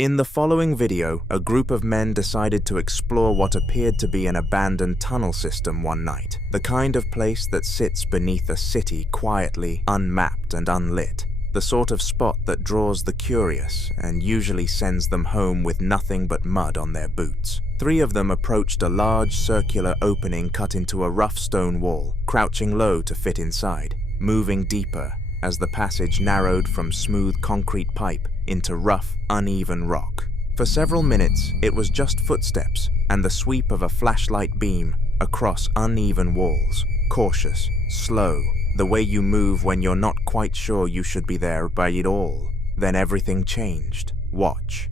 In the following video, a group of men decided to explore what appeared to be an abandoned tunnel system one night, the kind of place that sits beneath a city quietly, unmapped and unlit, the sort of spot that draws the curious and usually sends them home with nothing but mud on their boots. 3 of them approached a large circular opening cut into a rough stone wall, crouching low to fit inside, moving deeper as the passage narrowed from smooth concrete pipe into rough, uneven rock. For several minutes, it was just footsteps and the sweep of a flashlight beam across uneven walls, cautious, slow, the way you move when you're not quite sure you should be there by it all. Then everything changed. Watch.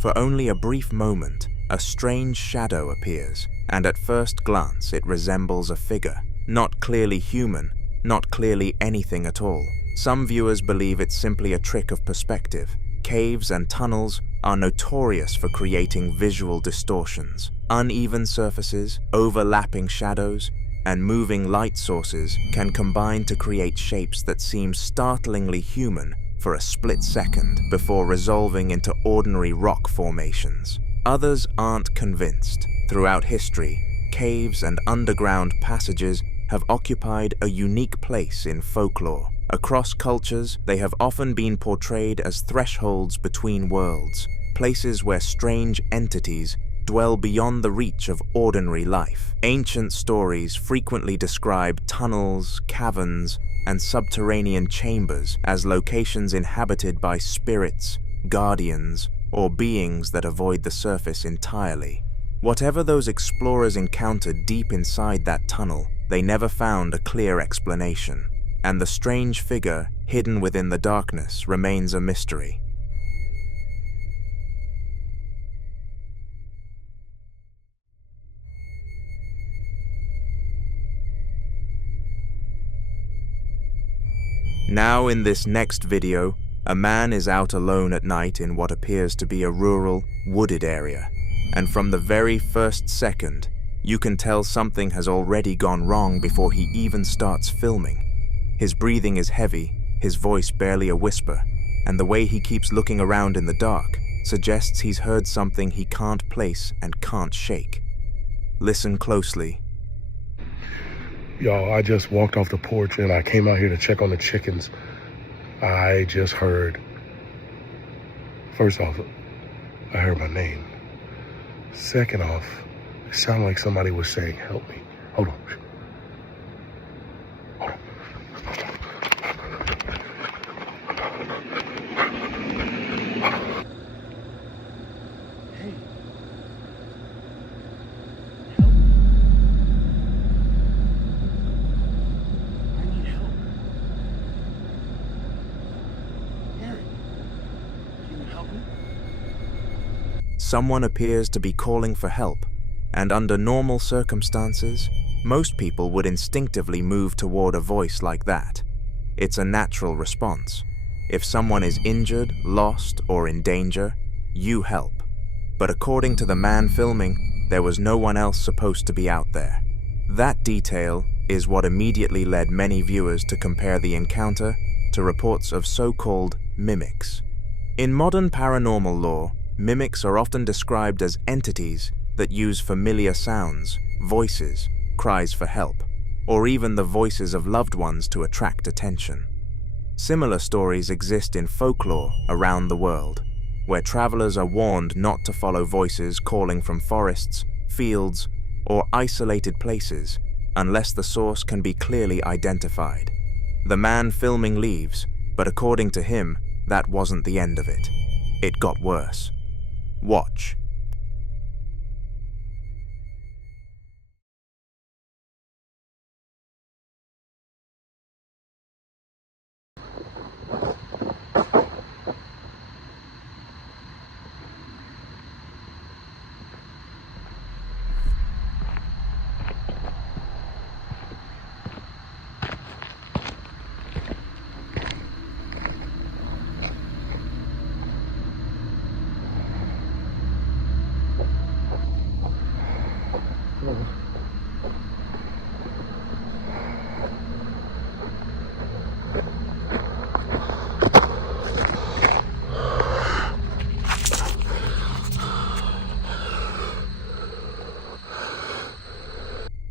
For only a brief moment, a strange shadow appears, and at first glance it resembles a figure. Not clearly human, not clearly anything at all. Some viewers believe it's simply a trick of perspective. Caves and tunnels are notorious for creating visual distortions. Uneven surfaces, overlapping shadows, and moving light sources can combine to create shapes that seem startlingly human for a split second before resolving into ordinary rock formations. Others aren't convinced. Throughout history, caves and underground passages have occupied a unique place in folklore. Across cultures, they have often been portrayed as thresholds between worlds, places where strange entities dwell beyond the reach of ordinary life. Ancient stories frequently describe tunnels, caverns, and subterranean chambers as locations inhabited by spirits, guardians, or beings that avoid the surface entirely. Whatever those explorers encountered deep inside that tunnel, they never found a clear explanation, and the strange figure hidden within the darkness remains a mystery. Now in this next video, a man is out alone at night in what appears to be a rural, wooded area, and from the very first second, you can tell something has already gone wrong before he even starts filming. His breathing is heavy, his voice barely a whisper, and the way he keeps looking around in the dark suggests he's heard something he can't place and can't shake. Listen closely. Y'all, I just walked off the porch and I came out here to check on the chickens. I just heard, first off, I heard my name. Second off, it sounded like somebody was saying, help me. Hold on. Someone appears to be calling for help, and under normal circumstances, most people would instinctively move toward a voice like that. It's a natural response. If someone is injured, lost, or in danger, you help. But according to the man filming, there was no one else supposed to be out there. That detail is what immediately led many viewers to compare the encounter to reports of so-called mimics. In modern paranormal lore, mimics are often described as entities that use familiar sounds, voices, cries for help, or even the voices of loved ones to attract attention. Similar stories exist in folklore around the world, where travelers are warned not to follow voices calling from forests, fields, or isolated places unless the source can be clearly identified. The man filming leaves, but according to him, that wasn't the end of it. It got worse. Watch.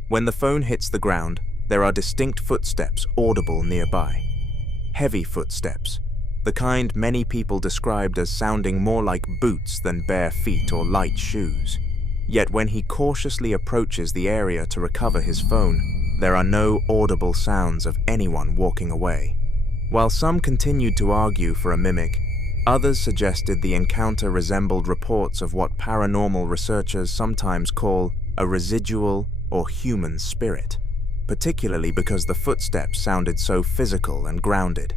When the phone hits the ground, there are distinct footsteps audible nearby. Heavy footsteps, the kind many people described as sounding more like boots than bare feet or light shoes. Yet when he cautiously approaches the area to recover his phone, there are no audible sounds of anyone walking away. While some continued to argue for a mimic, others suggested the encounter resembled reports of what paranormal researchers sometimes call a residual or human spirit, particularly because the footsteps sounded so physical and grounded.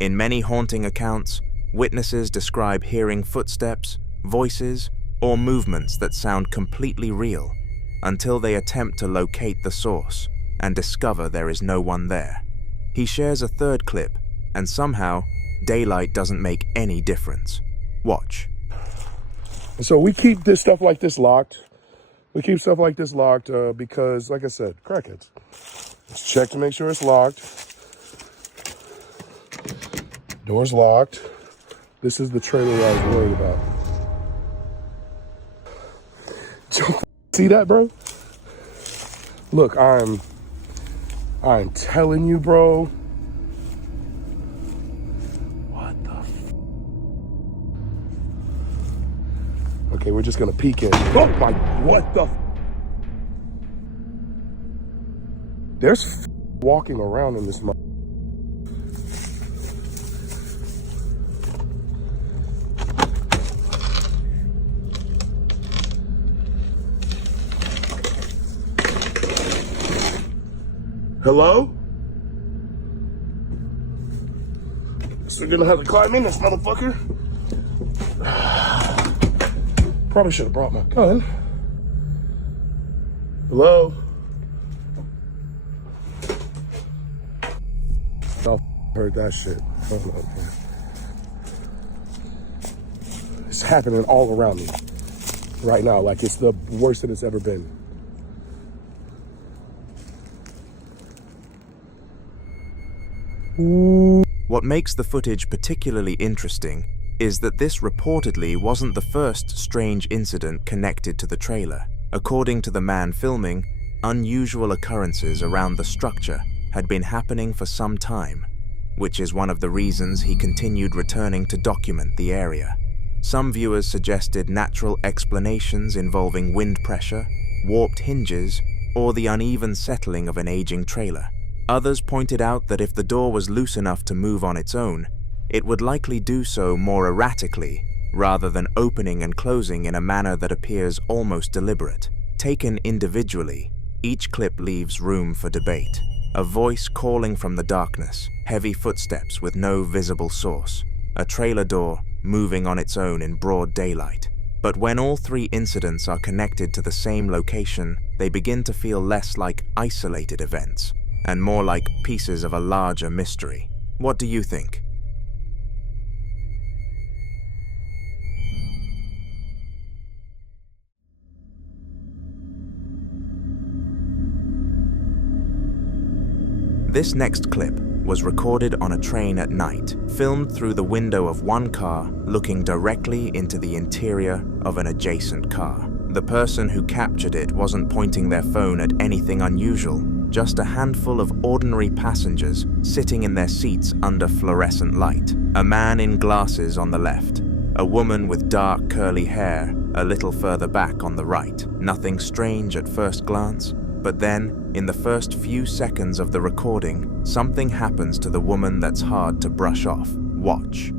In many haunting accounts, witnesses describe hearing footsteps, voices, or movements that sound completely real until they attempt to locate the source and discover there is no one there. He shares a third clip, and somehow, daylight doesn't make any difference. Watch. So we keep this stuff like this locked. We keep stuff like this locked because, like I said, crackheads. Let's check to make sure it's locked. Door's locked. This is the trailer I was worried about. See that, bro? Look, I'm telling you, bro. What the Okay, we're just gonna peek in. Oh my, what the There's walking around in this Hello? So we're gonna have to climb in this motherfucker. Probably should have brought my gun. Hello? I heard that shit. Hold on, man. It's happening all around me right now. Like it's the worst that it's ever been. What makes the footage particularly interesting is that this reportedly wasn't the first strange incident connected to the trailer. According to the man filming, unusual occurrences around the structure had been happening for some time, which is one of the reasons he continued returning to document the area. Some viewers suggested natural explanations involving wind pressure, warped hinges, or the uneven settling of an aging trailer. Others pointed out that if the door was loose enough to move on its own, it would likely do so more erratically, rather than opening and closing in a manner that appears almost deliberate. Taken individually, each clip leaves room for debate. A voice calling from the darkness, heavy footsteps with no visible source, a trailer door moving on its own in broad daylight. But when all three incidents are connected to the same location, they begin to feel less like isolated events and more like pieces of a larger mystery. What do you think? This next clip was recorded on a train at night, filmed through the window of one car, looking directly into the interior of an adjacent car. The person who captured it wasn't pointing their phone at anything unusual, just a handful of ordinary passengers sitting in their seats under fluorescent light. A man in glasses on the left, a woman with dark curly hair a little further back on the right. Nothing strange at first glance, but then, in the first few seconds of the recording, something happens to the woman that's hard to brush off. Watch.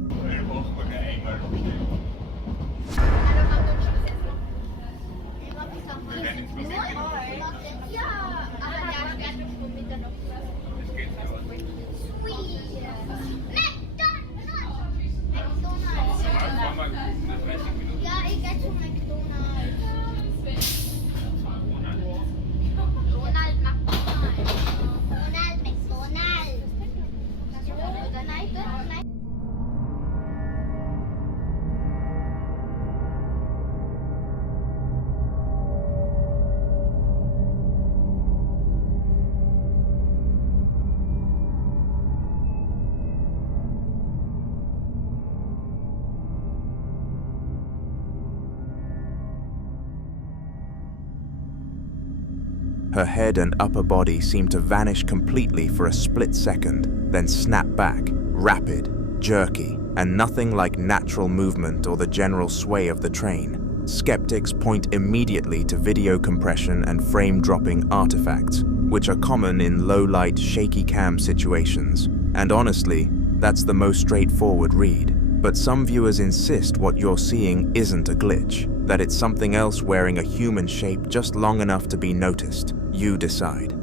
Her head and upper body seem to vanish completely for a split second, then snap back, rapid, jerky, and nothing like natural movement or the general sway of the train. Skeptics point immediately to video compression and frame-dropping artifacts, which are common in low-light, shaky cam situations. And honestly, that's the most straightforward read. But some viewers insist what you're seeing isn't a glitch, that it's something else wearing a human shape just long enough to be noticed. You decide.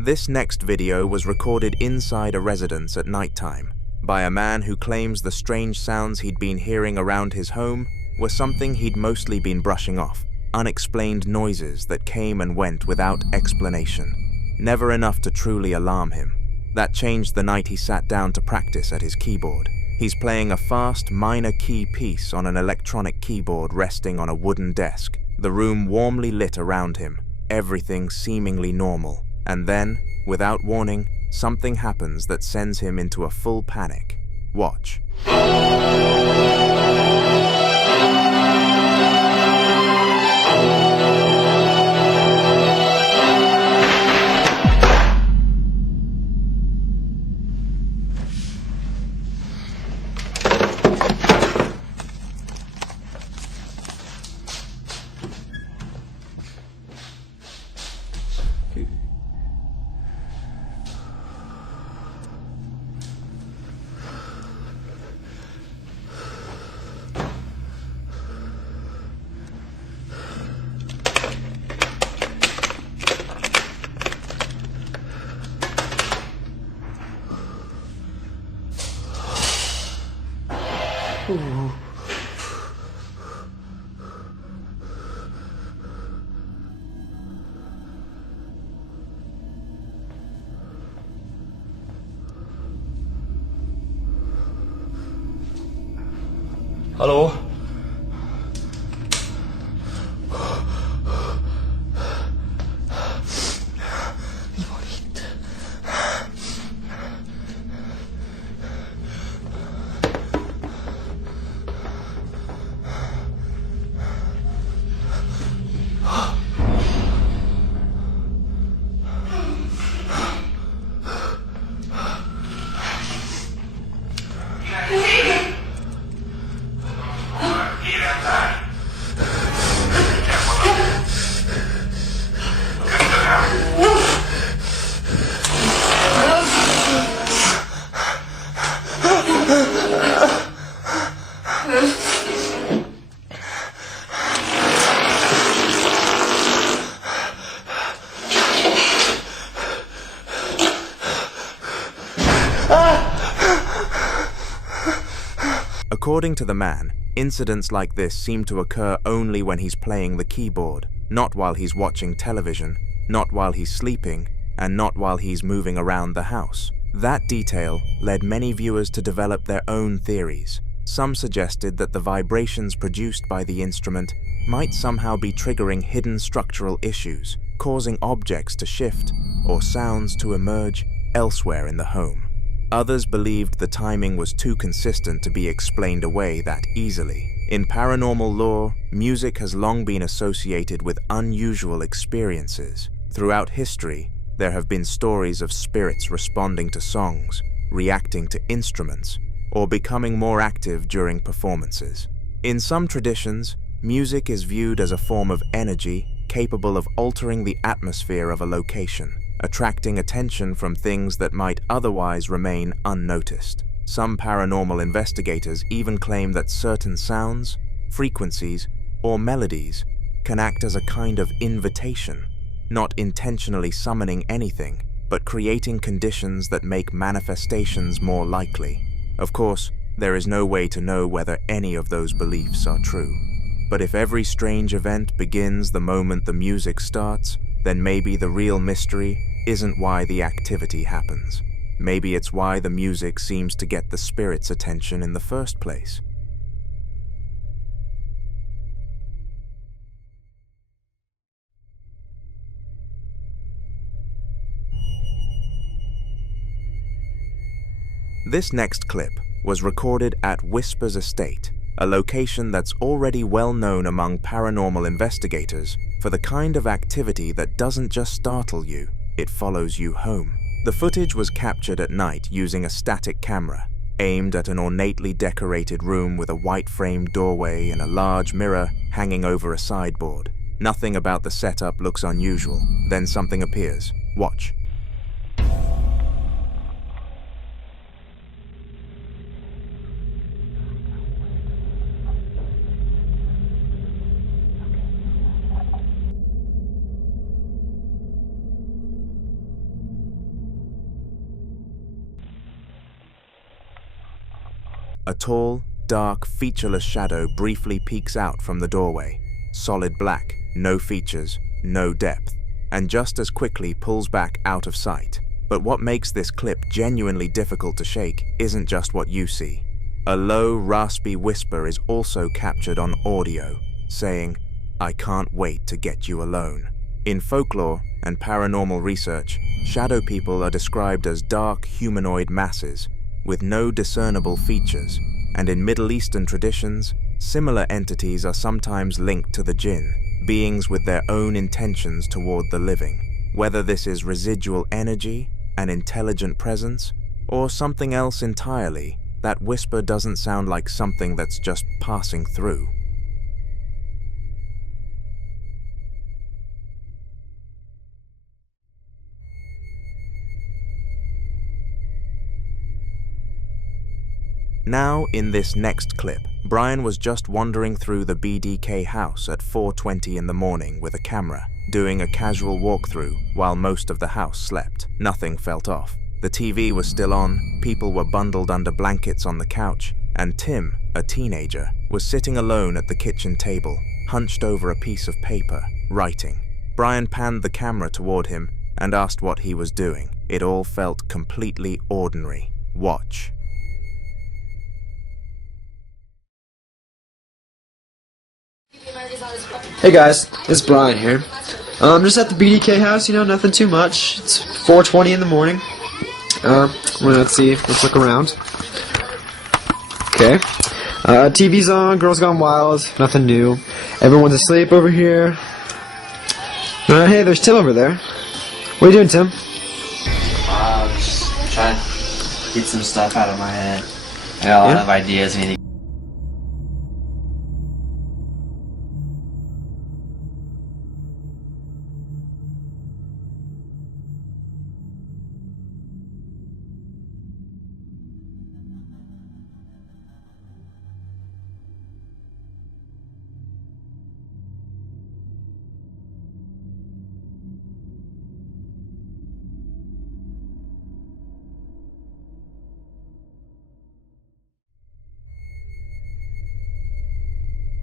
This next video was recorded inside a residence at nighttime by a man who claims the strange sounds he'd been hearing around his home were something he'd mostly been brushing off, unexplained noises that came and went without explanation, never enough to truly alarm him. That changed the night he sat down to practice at his keyboard. He's playing a fast, minor key piece on an electronic keyboard resting on a wooden desk, the room warmly lit around him, everything seemingly normal. And then, without warning, something happens that sends him into a full panic. Watch. Hallå? Vi var inte. According to the man, incidents like this seem to occur only when he's playing the keyboard, not while he's watching television, not while he's sleeping, and not while he's moving around the house. That detail led many viewers to develop their own theories. Some suggested that the vibrations produced by the instrument might somehow be triggering hidden structural issues, causing objects to shift or sounds to emerge elsewhere in the home. Others believed the timing was too consistent to be explained away that easily. In paranormal lore, music has long been associated with unusual experiences. Throughout history, there have been stories of spirits responding to songs, reacting to instruments, or becoming more active during performances. In some traditions, music is viewed as a form of energy capable of altering the atmosphere of a location, attracting attention from things that might otherwise remain unnoticed. Some paranormal investigators even claim that certain sounds, frequencies, or melodies can act as a kind of invitation, not intentionally summoning anything, but creating conditions that make manifestations more likely. Of course, there is no way to know whether any of those beliefs are true. But if every strange event begins the moment the music starts, then maybe the real mystery isn't why the activity happens. Maybe it's why the music seems to get the spirit's attention in the first place. This next clip was recorded at Whisper's estate, a location that's already well known among paranormal investigators for the kind of activity that doesn't just startle you, it follows you home. The footage was captured at night using a static camera, aimed at an ornately decorated room with a white-framed doorway and a large mirror hanging over a sideboard. Nothing about the setup looks unusual. Then something appears. Watch. A tall, dark, featureless shadow briefly peeks out from the doorway. Solid black, no features, no depth, and just as quickly pulls back out of sight. But what makes this clip genuinely difficult to shake isn't just what you see. A low, raspy whisper is also captured on audio, saying, "I can't wait to get you alone." In folklore and paranormal research, shadow people are described as dark humanoid masses with no discernible features, and in Middle Eastern traditions, similar entities are sometimes linked to the jinn, beings with their own intentions toward the living. Whether this is residual energy, an intelligent presence, or something else entirely, that whisper doesn't sound like something that's just passing through. Now, in this next clip, Brian was just wandering through the BDK house at 4:20 in the morning with a camera, doing a casual walkthrough while most of the house slept. Nothing felt off. The TV was still on, people were bundled under blankets on the couch, and Tim, a teenager, was sitting alone at the kitchen table, hunched over a piece of paper, writing. Brian panned the camera toward him and asked what he was doing. It all felt completely ordinary. Watch. Hey guys, it's Brian here. Just at the BDK house, nothing too much. It's 4:20 in the morning. Let's see, let's look around. Okay. TV's on, Girls Gone Wild, nothing new. Everyone's asleep over here. Hey, there's Tim over there. What are you doing, Tim? Just trying to get some stuff out of my head. I got a lot of ideas.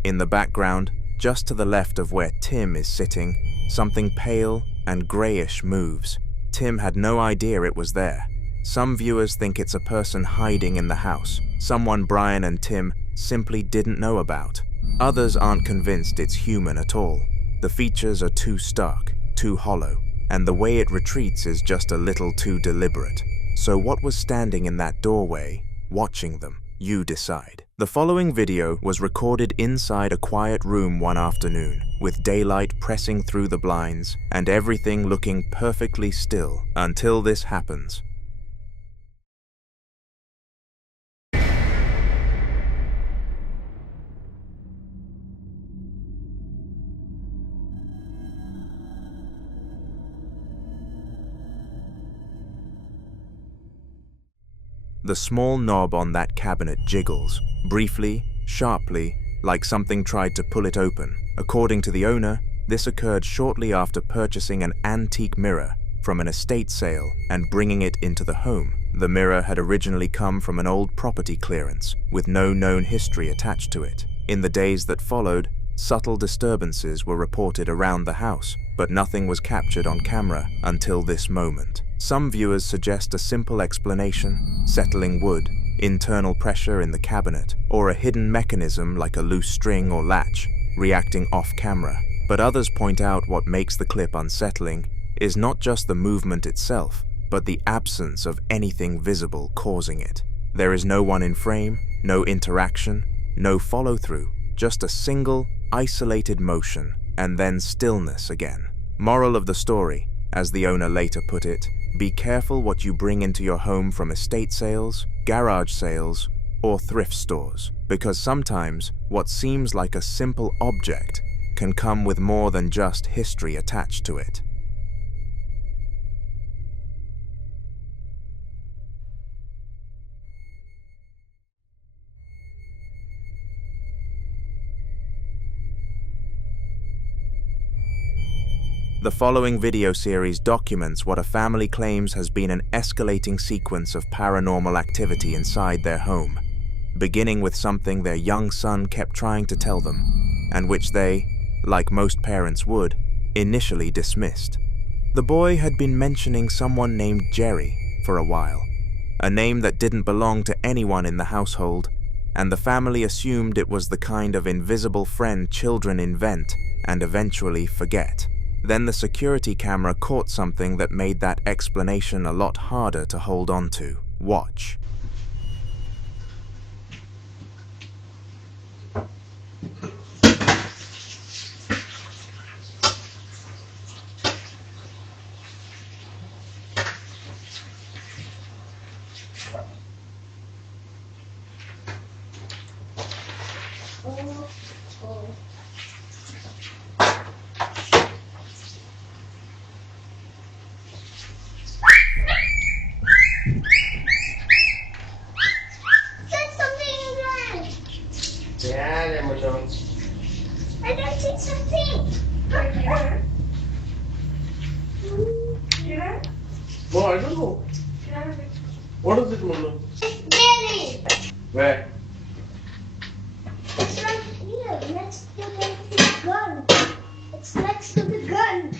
In the background, just to the left of where Tim is sitting, something pale and grayish moves. Tim had no idea it was there. Some viewers think it's a person hiding in the house, someone Brian and Tim simply didn't know about. Others aren't convinced it's human at all. The features are too stark, too hollow, and the way it retreats is just a little too deliberate. So what was standing in that doorway, watching them? You decide. The following video was recorded inside a quiet room one afternoon, with daylight pressing through the blinds and everything looking perfectly still until this happens. The small knob on that cabinet jiggles, briefly, sharply, like something tried to pull it open. According to the owner, this occurred shortly after purchasing an antique mirror from an estate sale and bringing it into the home. The mirror had originally come from an old property clearance, with no known history attached to it. In the days that followed, subtle disturbances were reported around the house, but nothing was captured on camera until this moment. Some viewers suggest a simple explanation: settling wood, internal pressure in the cabinet, or a hidden mechanism like a loose string or latch, reacting off-camera. But others point out what makes the clip unsettling is not just the movement itself, but the absence of anything visible causing it. There is no one in frame, no interaction, no follow-through, just a single, isolated motion, and then stillness again. Moral of the story, as the owner later put it, be careful what you bring into your home from estate sales, garage sales, or thrift stores, because sometimes what seems like a simple object can come with more than just history attached to it. The following video series documents what a family claims has been an escalating sequence of paranormal activity inside their home, beginning with something their young son kept trying to tell them, and which they, like most parents would, initially dismissed. The boy had been mentioning someone named Jerry for a while, a name that didn't belong to anyone in the household, and the family assumed it was the kind of invisible friend children invent and eventually forget. Then the security camera caught something that made that explanation a lot harder to hold on to. Watch. I don't see something. Yeah. No, I don't know. Yeah. What is it, Mona? Jerry. Where? It's right here, next to the gun. It's next to the gun.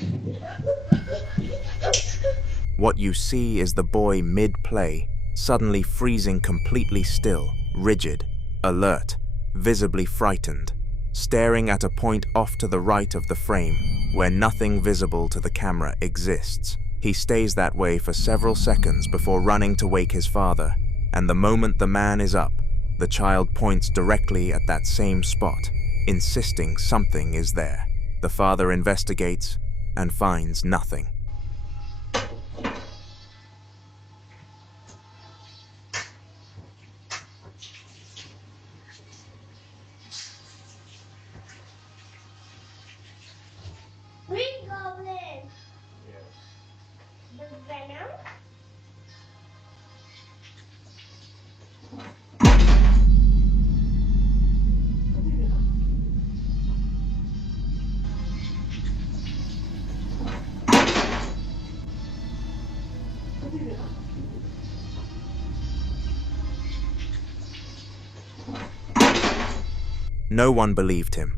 What you see is the boy mid-play, suddenly freezing completely still, rigid, alert, visibly frightened, staring at a point off to the right of the frame, where nothing visible to the camera exists. He stays that way for several seconds before running to wake his father, and the moment the man is up, the child points directly at that same spot, insisting something is there. The father investigates and finds nothing. Green Goblin. The Venom. No one believed him.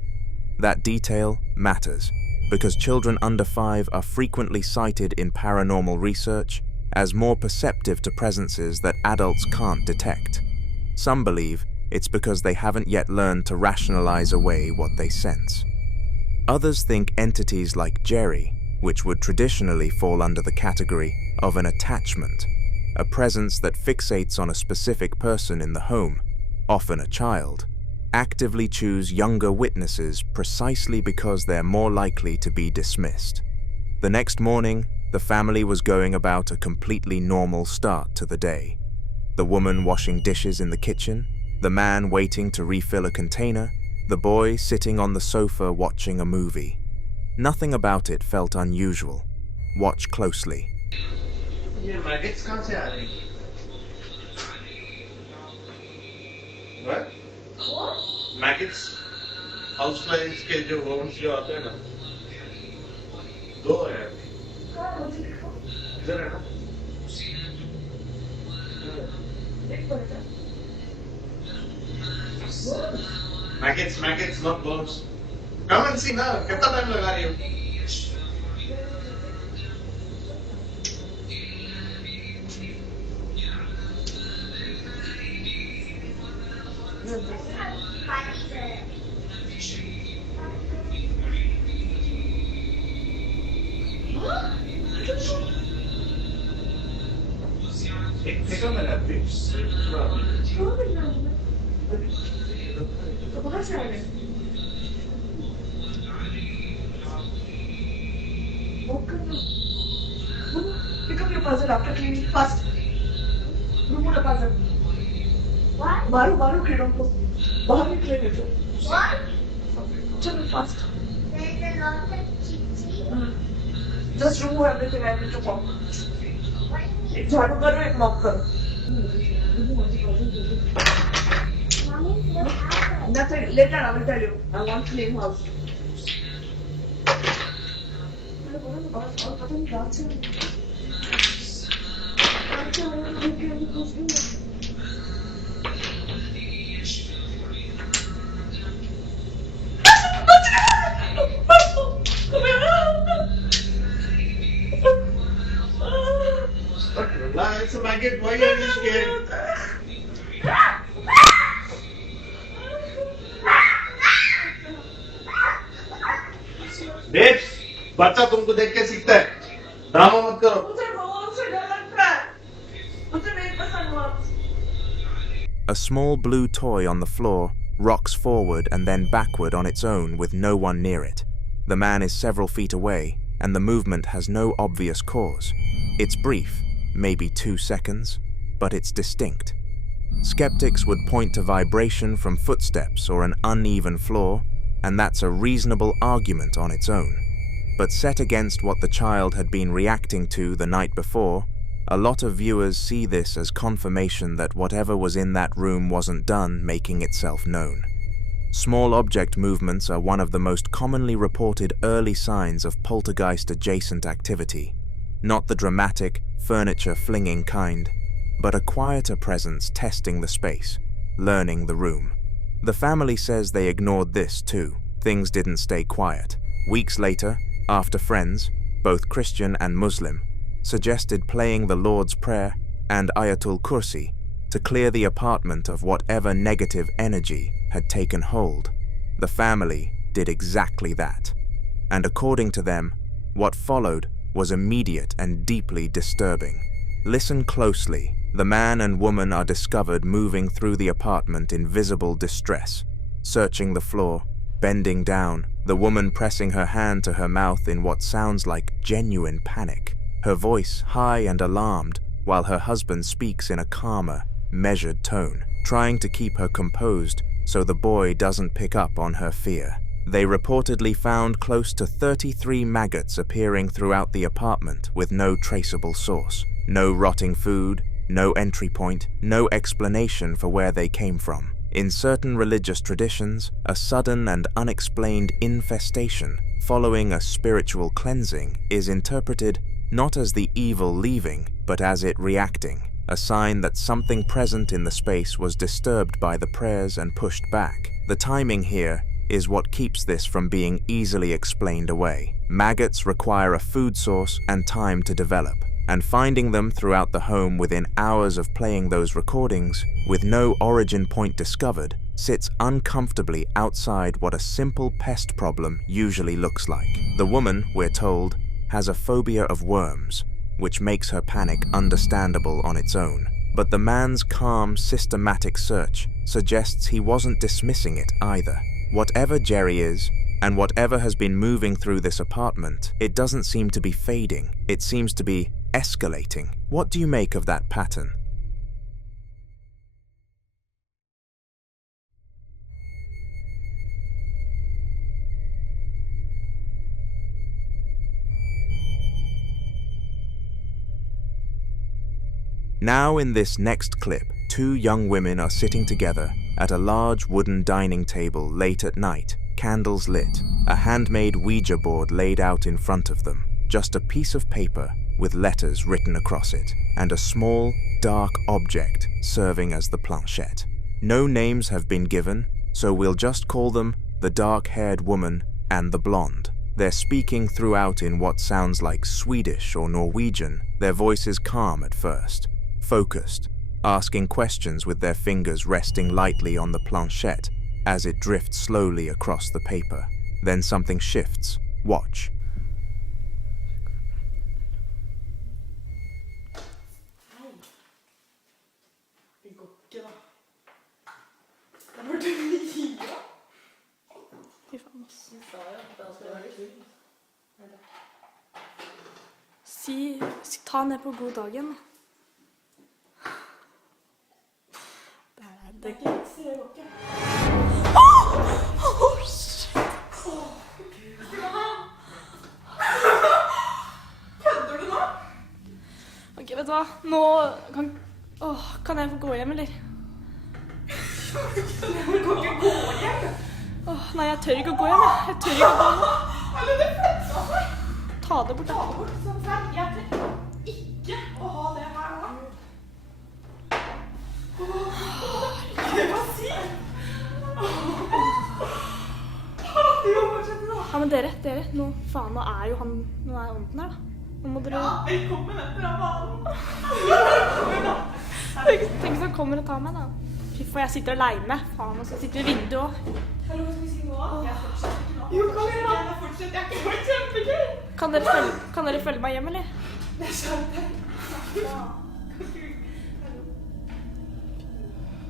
That detail matters, because children under 5 are frequently cited in paranormal research as more perceptive to presences that adults can't detect. Some believe it's because they haven't yet learned to rationalize away what they sense. Others think entities like Jerry, which would traditionally fall under the category of an attachment, a presence that fixates on a specific person in the home, often a child, actively choose younger witnesses precisely because they're more likely to be dismissed. The next morning, the family was going about a completely normal start to the day. The woman washing dishes in the kitchen, the man waiting to refill a container, the boy sitting on the sofa watching a movie. Nothing about it felt unusual. Watch closely. ये maggots कहाँ से आ रहे हैं? What? What? Maggots, houseflies के जो worms जो आते हैं ना, 2 हैं. इधर है ना? Maggots, not worms. Come and see now. कितना time लगा रही हो? Take a minute, please. तो बाहर से आ रहे हैं। Pick up your puzzle after cleaning fast. Remove the puzzle. What? मारो कीड़ों को बाहर निकले नहीं तो. What? चलो fast. There's a lot of chichi. Just remove everything I need to pop. What do you mean? एक झाड़ू करो एक मॉप करो. Mommy, what happened? Nothing. Later I will tell you. I want clean house. Relax, maggot. Why are you scared? Babes, बच्चा तुमको देख के सीखता है. ड्रामा मत करो. मुझे बहुत से डर लगता है. मुझे नहीं पसंद वो. A small blue toy on the floor rocks forward and then backward on its own with no one near it. The man is several feet away, and the movement has no obvious cause. It's brief, maybe 2 seconds, but it's distinct. Skeptics would point to vibration from footsteps or an uneven floor, and that's a reasonable argument on its own. But set against what the child had been reacting to the night before, a lot of viewers see this as confirmation that whatever was in that room wasn't done making itself known. Small object movements are one of the most commonly reported early signs of poltergeist-adjacent activity. Not the dramatic, furniture-flinging kind, but a quieter presence testing the space, learning the room. The family says they ignored this too. Things didn't stay quiet. Weeks later, after friends, both Christian and Muslim, suggested playing the Lord's Prayer and Ayatul Kursi to clear the apartment of whatever negative energy had taken hold, the family did exactly that. And according to them, what followed was immediate and deeply disturbing. Listen closely. The man and woman are discovered moving through the apartment in visible distress, searching the floor, bending down, the woman pressing her hand to her mouth in what sounds like genuine panic, her voice high and alarmed, while her husband speaks in a calmer, measured tone, trying to keep her composed so the boy doesn't pick up on her fear. They reportedly found close to 33 maggots appearing throughout the apartment with no traceable source. No rotting food, no entry point, no explanation for where they came from. In certain religious traditions, a sudden and unexplained infestation following a spiritual cleansing is interpreted not as the evil leaving, but as it reacting, a sign that something present in the space was disturbed by the prayers and pushed back. The timing here is what keeps this from being easily explained away. Maggots require a food source and time to develop, and finding them throughout the home within hours of playing those recordings, with no origin point discovered, sits uncomfortably outside what a simple pest problem usually looks like. The woman, we're told, has a phobia of worms, which makes her panic understandable on its own. But the man's calm, systematic search suggests he wasn't dismissing it either. Whatever Jerry is, and whatever has been moving through this apartment, it doesn't seem to be fading. It seems to be escalating. What do you make of that pattern? Now in this next clip, two young women are sitting together at a large wooden dining table late at night, candles lit, a handmade Ouija board laid out in front of them, just a piece of paper with letters written across it, and a small, dark object serving as the planchette. No names have been given, so we'll just call them the dark-haired woman and the blonde. They're speaking throughout in what sounds like Swedish or Norwegian. Their voices calm at first, focused, asking questions with their fingers resting lightly on the planchette as it drifts slowly across the paper. Then something shifts. Watch. Ta ned på god dagen. Det er ikke lekser, det går ikke. Kødder du nå? Ok, vet du hva? Nå kan jeg få gå hjem, eller? Du kan ikke gå hjem? Nei, jeg tør ikke å gå hjem. Jeg tør ikke å gå hjem. Eller det føles meg. Ta det bort, da. Ta det bort, sånn her. Jeg tør ikke å ha det her nå. Hva sier? Ja, men dere, nå er jo han, nå er ånden her, da. Nå må dere... Ja, velkommen etter av banen. Tenk hvis han kommer og tar meg, da. Fy faen, jeg sitter alene. Faen, og så sitter vi i vinduet også. Hallo, hva skal vi si nå? Jeg fortsetter ikke nå. Jo, kan dere gjerne fortsette? Jeg er ikke kjempegøy. Kan dere følge meg hjem, eller? Det er sant. Ja.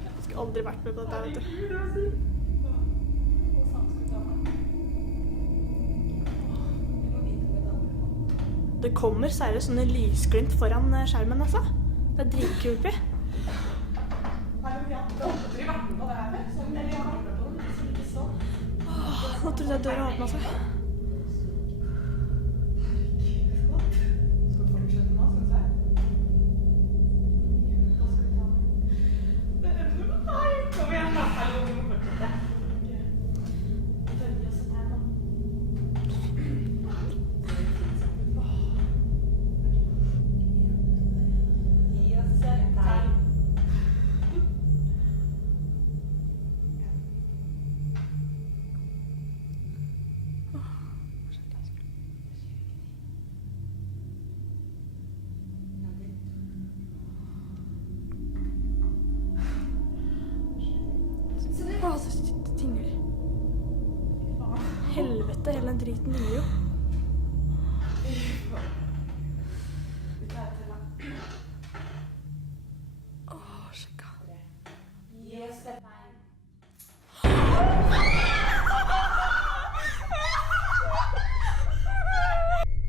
Jeg skulle aldri vært med på dette, vet du. Det kommer seriøst sånne lysglimt foran skjermen, altså. Det er dritcreepy. Nå trodde jeg døra åpnet seg. Det tingler. Helvete, hele den driten tingler jo. Sjekka.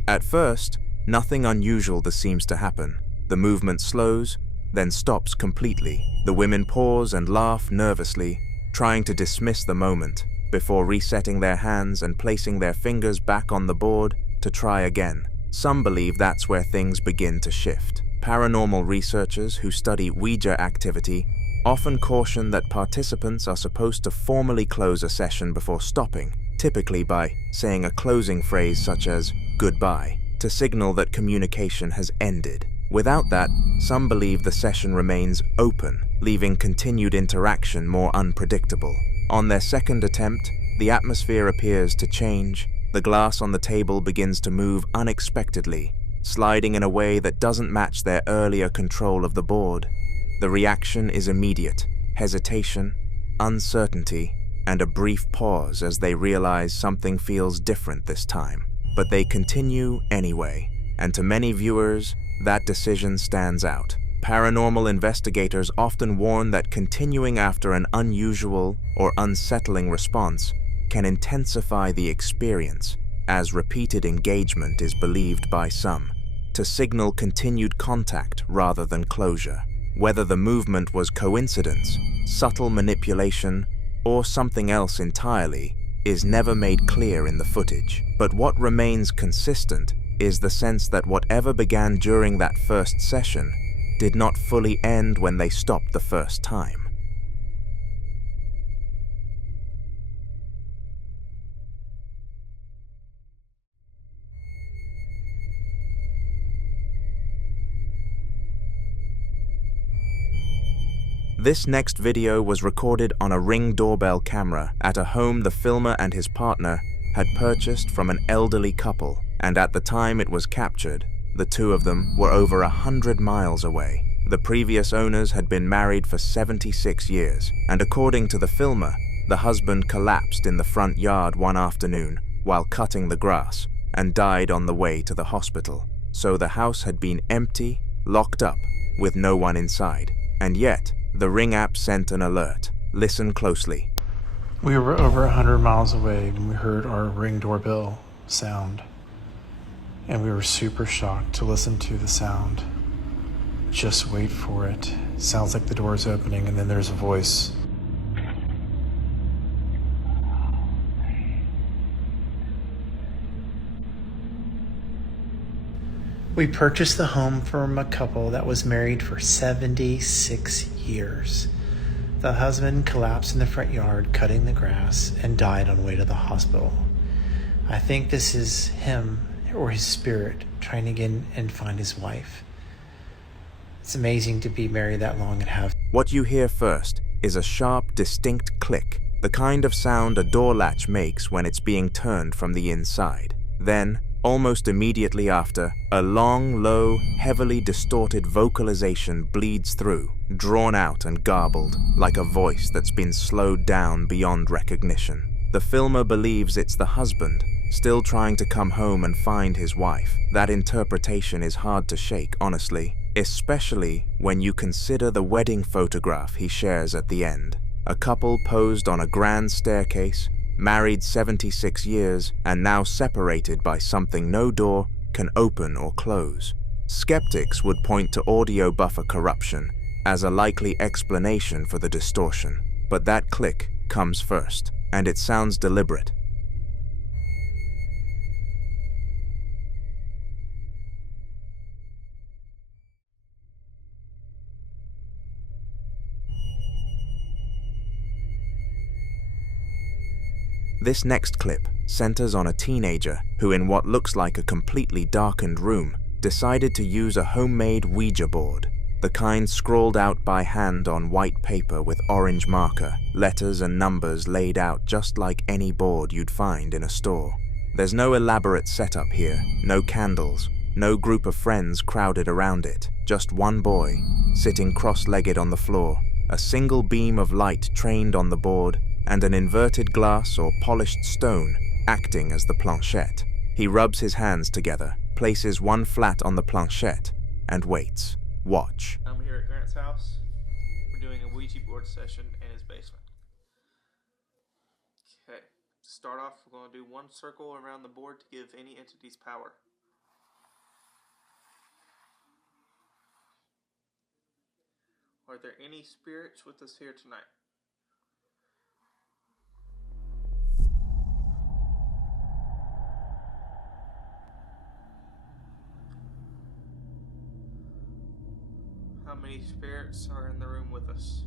At first, nothing unusual seems to happen. The movement slows, then stops completely. The women pause and laugh nervously, trying to dismiss the moment, before resetting their hands and placing their fingers back on the board to try again. Some believe that's where things begin to shift. Paranormal researchers who study Ouija activity often caution that participants are supposed to formally close a session before stopping, typically by saying a closing phrase such as "goodbye," to signal that communication has ended. Without that, some believe the session remains open, leaving continued interaction more unpredictable. On their second attempt, the atmosphere appears to change. The glass on the table begins to move unexpectedly, sliding in a way that doesn't match their earlier control of the board. The reaction is immediate: hesitation, uncertainty, and a brief pause as they realize something feels different this time. But they continue anyway, and to many viewers, that decision stands out. Paranormal investigators often warn that continuing after an unusual or unsettling response can intensify the experience, as repeated engagement is believed by some to signal continued contact rather than closure. Whether the movement was coincidence, subtle manipulation, or something else entirely is never made clear in the footage. But what remains consistent is the sense that whatever began during that first session did not fully end when they stopped the first time. This next video was recorded on a Ring doorbell camera at a home the filmer and his partner had purchased from an elderly couple, and at the time it was captured, the two of them were over 100 miles away. The previous owners had been married for 76 years, and according to the filmer, the husband collapsed in the front yard one afternoon while cutting the grass and died on the way to the hospital. So the house had been empty, locked up, with no one inside. And yet, the Ring app sent an alert. Listen closely. We were over 100 miles away when we heard our Ring doorbell sound, and we were super shocked to listen to the sound. Just wait for it. Sounds like the door's opening, and then there's a voice. We purchased the home from a couple that was married for 76 years. The husband collapsed in the front yard cutting the grass and died on the way to the hospital. I think this is him or his spirit trying to get in and find his wife. It's amazing to be married that long and have... What you hear first is a sharp, distinct click, the kind of sound a door latch makes when it's being turned from the inside. Then, almost immediately after, a long, low, heavily distorted vocalization bleeds through, drawn out and garbled, like a voice that's been slowed down beyond recognition. The filmer believes it's the husband, still trying to come home and find his wife. That interpretation is hard to shake, honestly, especially when you consider the wedding photograph he shares at the end. A couple posed on a grand staircase, married 76 years, and now separated by something no door can open or close. Skeptics would point to audio buffer corruption as a likely explanation for the distortion, but that click comes first, and it sounds deliberate. This next clip centers on a teenager who, in what looks like a completely darkened room, decided to use a homemade Ouija board, the kind scrawled out by hand on white paper with orange marker, letters and numbers laid out just like any board you'd find in a store. There's no elaborate setup here, no candles, no group of friends crowded around it, just one boy, sitting cross-legged on the floor, a single beam of light trained on the board, and an inverted glass or polished stone acting as the planchette. He rubs his hands together, places one flat on the planchette, and waits. Watch. I'm here at Grant's house. We're doing a Ouija board session in his basement. Okay, to start off, we're going to do one circle around the board to give any entities power. Are there any spirits with us here tonight? How many spirits are in the room with us?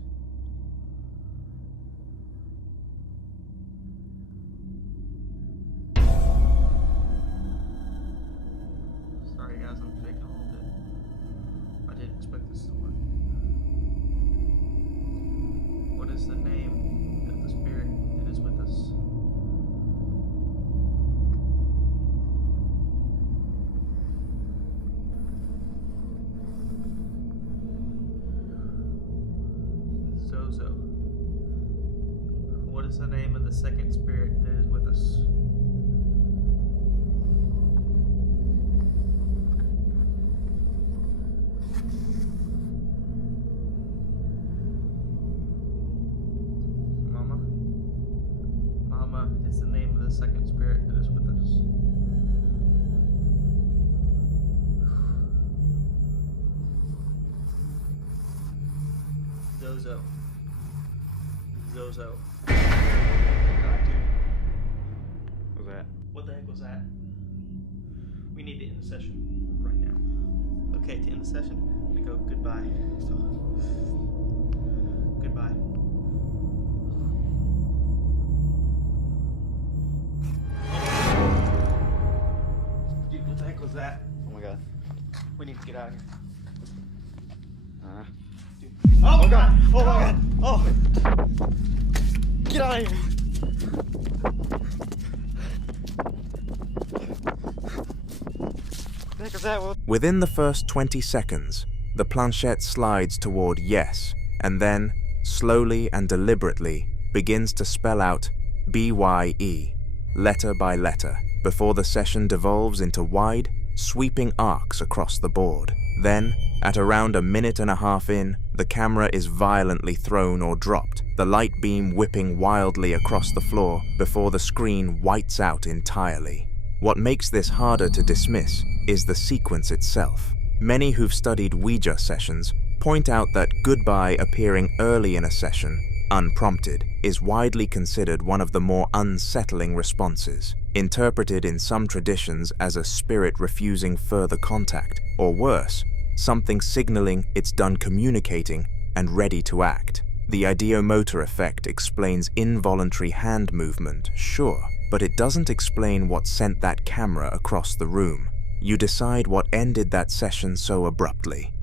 Sorry guys, I'm shaking a little bit. I didn't expect this to work. is the name of the second spirit that is with us? Mama? Mama is the name of the second spirit that is with us. Zozo. Zozo. God, dude. What was that? What the heck was that? We need to end the session right now. Okay, to end the session, we go goodbye. So, goodbye. Dude, what the heck was that? Oh my god. We need to get out of here. Dude. Oh my god! Oh my god! Oh! Get out of here! What the heck was that? Will? Within the first 20 seconds, the planchette slides toward yes, and then, slowly and deliberately, begins to spell out BYE, letter by letter, before the session devolves into wide, sweeping arcs across the board. Then, at around a minute and a half in, the camera is violently thrown or dropped, the light beam whipping wildly across the floor before the screen whites out entirely. What makes this harder to dismiss is the sequence itself. Many who've studied Ouija sessions point out that goodbye appearing early in a session, unprompted, is widely considered one of the more unsettling responses, interpreted in some traditions as a spirit refusing further contact, or worse, something signaling it's done communicating and ready to act. The ideomotor effect explains involuntary hand movement, sure, but it doesn't explain what sent that camera across the room. You decide what ended that session so abruptly.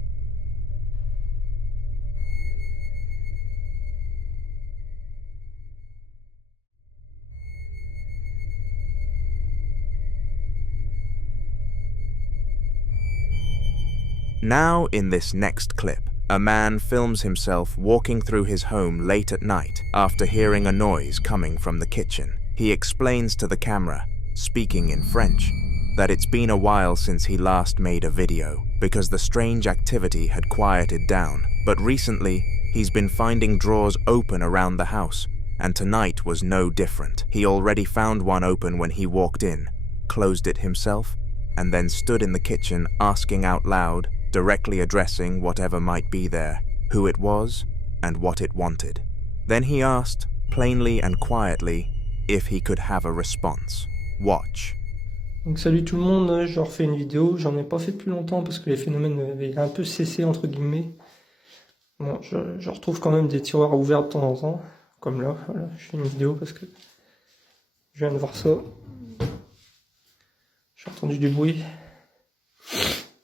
Now, in this next clip, a man films himself walking through his home late at night after hearing a noise coming from the kitchen. He explains to the camera, speaking in French, that it's been a while since he last made a video because the strange activity had quieted down, but recently he's been finding drawers open around the house, and tonight was no different. He already found one open when he walked in, closed it himself, and then stood in the kitchen asking out loud, directly addressing whatever might be there, who it was and what it wanted. Then he asked, plainly and quietly, if he could have a response. Watch. Donc salut tout le monde, je refais une vidéo, j'en ai pas fait depuis longtemps parce que les phénomènes avaient un peu cessé entre guillemets. Bon, je retrouve quand même des tiroirs ouverts de temps en temps, comme là, voilà, je fais une vidéo parce que je viens de voir ça. J'ai entendu du bruit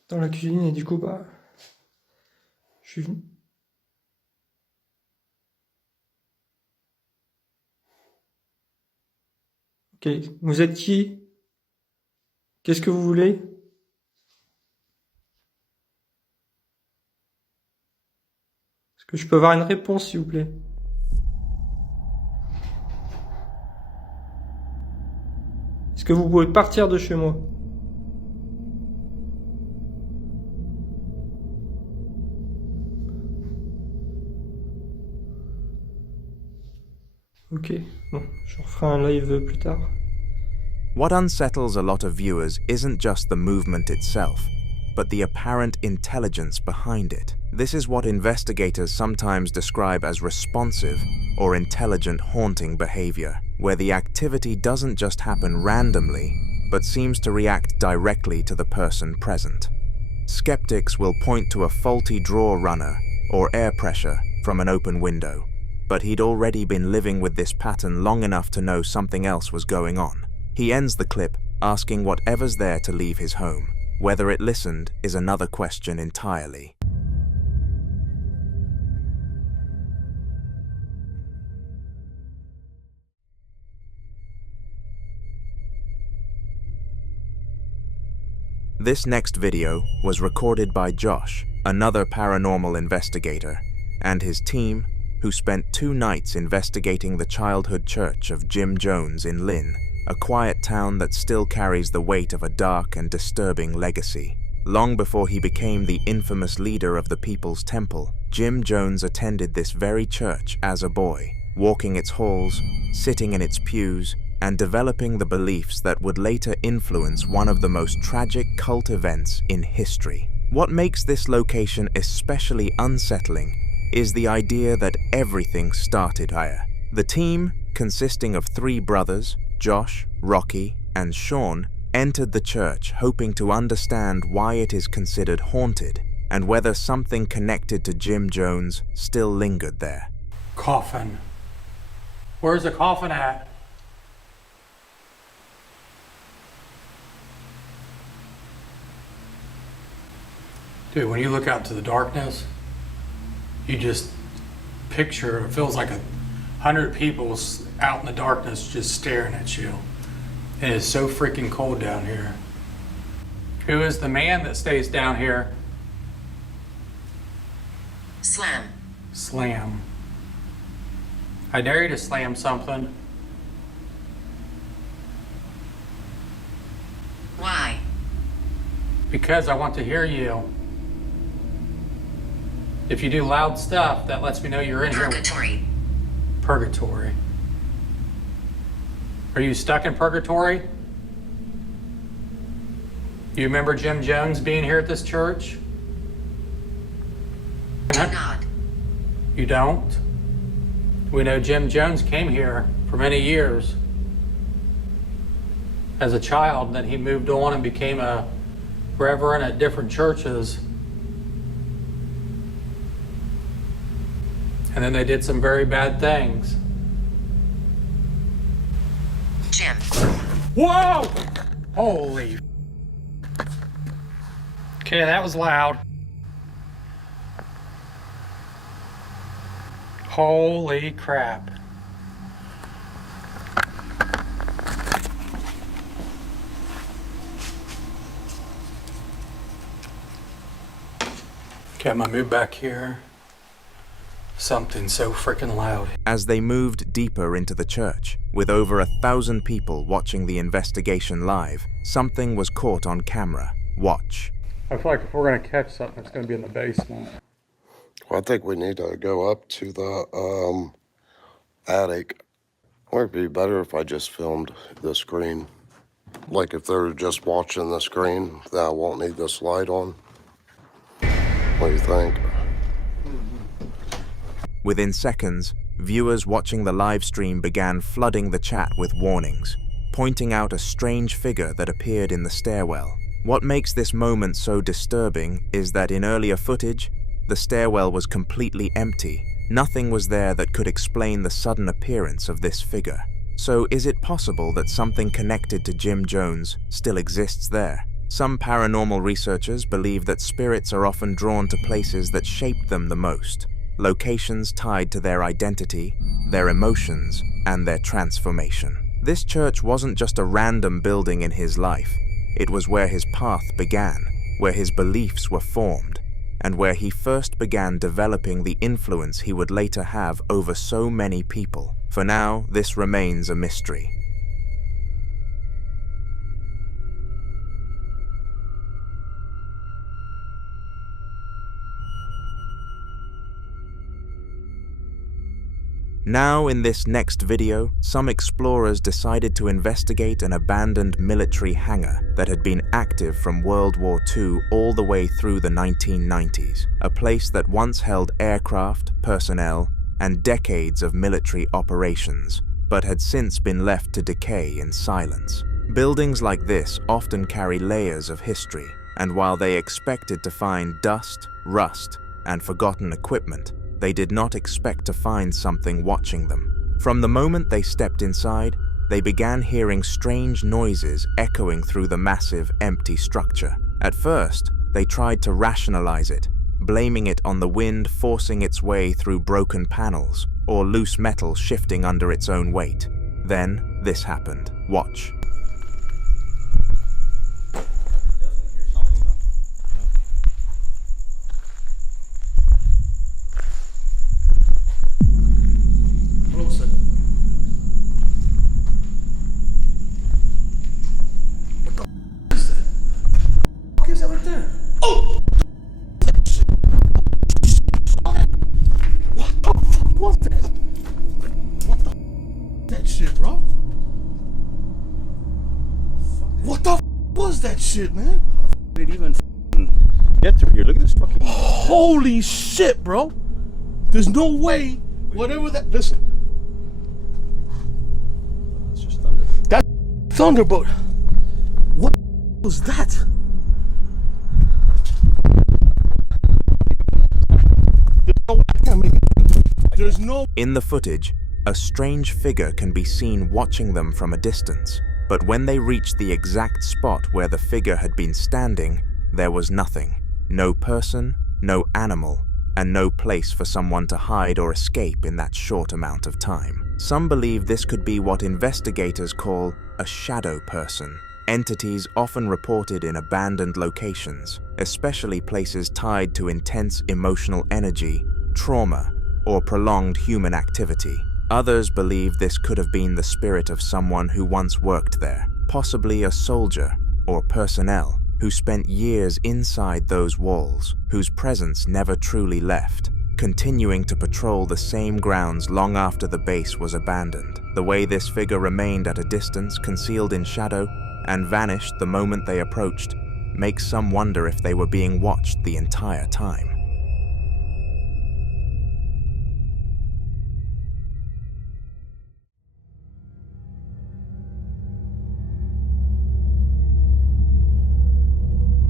dans la cuisine et du coup bah je suis venu. Ok, vous êtes qui? Qu'est-ce que vous voulez? Est-ce que je peux avoir une réponse s'il vous plaît? Est-ce que vous pouvez partir de chez moi? Ok, bon, je referai un live plus tard. What unsettles a lot of viewers isn't just the movement itself, but the apparent intelligence behind it. This is what investigators sometimes describe as responsive or intelligent haunting behavior, where the activity doesn't just happen randomly, but seems to react directly to the person present. Skeptics will point to a faulty drawer runner or air pressure from an open window, but he'd already been living with this pattern long enough to know something else was going on. He ends the clip asking whatever's there to leave his home. Whether it listened is another question entirely. This next video was recorded by Josh, another paranormal investigator, and his team, who spent 2 nights investigating the childhood church of Jim Jones in Lynn, a quiet town that still carries the weight of a dark and disturbing legacy. Long before he became the infamous leader of the People's Temple, Jim Jones attended this very church as a boy, walking its halls, sitting in its pews, and developing the beliefs that would later influence one of the most tragic cult events in history. What makes this location especially unsettling is the idea that everything started here. The team, consisting of 3 brothers, Josh, Rocky, and Sean, entered the church hoping to understand why it is considered haunted and whether something connected to Jim Jones still lingered there. Coffin. Where's the coffin at? Dude, when you look out to the darkness, you just picture, it feels like 100 people out in the darkness just staring at you. And it's so freaking cold down here. Who is the man that stays down here? Slam. Slam. I dare you to slam something. Why? Because I want to hear you. If you do loud stuff, that lets me know you're in Purgatory. here. Purgatory. Are you stuck in purgatory? You remember Jim Jones being here at this church? Do not. You don't? We know Jim Jones came here for many years as a child, then he moved on and became a reverend at different churches. And then they did some very bad things. Jim. Whoa! Holy. Okay, that was loud. Holy crap. Okay, I'm gonna move back here. Something so freaking loud. As they moved deeper into the church, with over 1,000 people watching the investigation live, something was caught on camera. Watch. I feel like if we're gonna catch something, it's gonna be in the basement. Well, I think we need to go up to the attic. Or it'd be better if I just filmed the screen. Like if they're just watching the screen, then I won't need this light on. What do you think? Within seconds, viewers watching the live stream began flooding the chat with warnings, pointing out a strange figure that appeared in the stairwell. What makes this moment so disturbing is that in earlier footage, the stairwell was completely empty. Nothing was there that could explain the sudden appearance of this figure. So is it possible that something connected to Jim Jones still exists there? Some paranormal researchers believe that spirits are often drawn to places that shaped them the most, locations tied to their identity, their emotions, and their transformation. This church wasn't just a random building in his life. It was where his path began, where his beliefs were formed, and where he first began developing the influence he would later have over so many people. For now, this remains a mystery. Now, in this next video, some explorers decided to investigate an abandoned military hangar that had been active from World War II all the way through the 1990s, a place that once held aircraft, personnel, and decades of military operations, but had since been left to decay in silence. Buildings like this often carry layers of history, and while they expected to find dust, rust, and forgotten equipment, they did not expect to find something watching them. From the moment they stepped inside, they began hearing strange noises echoing through the massive, empty structure. At first, they tried to rationalize it, blaming it on the wind forcing its way through broken panels or loose metal shifting under its own weight. Then, this happened. Watch. bro. What the was that shit, man? Did it even get through here? Look at this fucking. Holy shit, bro. There's no way. Whatever that. Listen. It's just thunder. That thunder, but what was that? There's no. In the footage, a strange figure can be seen watching them from a distance, but when they reached the exact spot where the figure had been standing, there was nothing. No person, no animal, and no place for someone to hide or escape in that short amount of time. Some believe this could be what investigators call a shadow person, entities often reported in abandoned locations, especially places tied to intense emotional energy, trauma, or prolonged human activity. Others believe this could have been the spirit of someone who once worked there, possibly a soldier or personnel who spent years inside those walls, whose presence never truly left, continuing to patrol the same grounds long after the base was abandoned. The way this figure remained at a distance, concealed in shadow, and vanished the moment they approached, makes some wonder if they were being watched the entire time.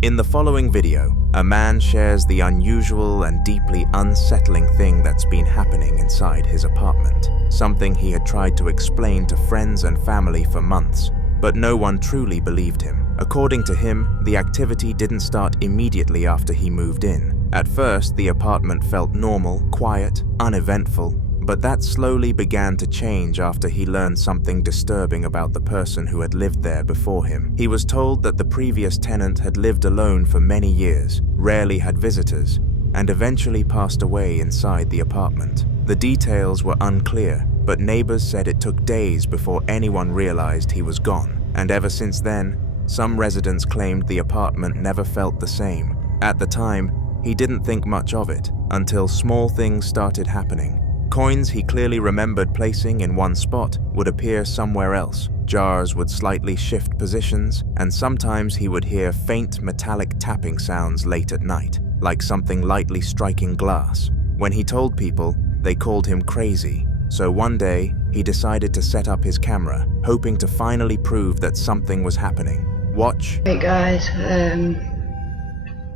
In the following video, a man shares the unusual and deeply unsettling thing that's been happening inside his apartment. Something he had tried to explain to friends and family for months, but no one truly believed him. According to him, the activity didn't start immediately after he moved in. At first, the apartment felt normal, quiet, uneventful, but that slowly began to change after he learned something disturbing about the person who had lived there before him. He was told that the previous tenant had lived alone for many years, rarely had visitors, and eventually passed away inside the apartment. The details were unclear, but neighbors said it took days before anyone realized he was gone, and ever since then, some residents claimed the apartment never felt the same. At the time, he didn't think much of it, until small things started happening. Coins he clearly remembered placing in one spot would appear somewhere else. Jars would slightly shift positions, and sometimes he would hear faint metallic tapping sounds late at night, like something lightly striking glass. When he told people, they called him crazy, so one day he decided to set up his camera, hoping to finally prove that something was happening. Watch. Hey guys,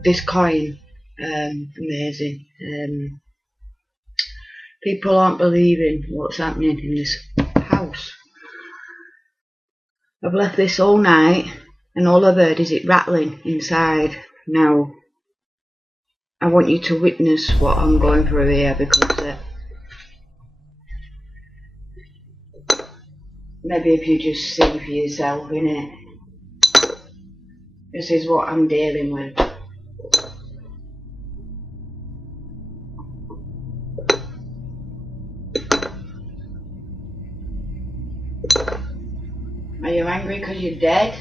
this coin, amazing. People aren't believing what's happening in this house. I've left this all night and all I've heard is it rattling inside. Now, I want you to witness what I'm going through here because maybe if you just see for yourself, innit? This is what I'm dealing with. Are you angry because you're dead?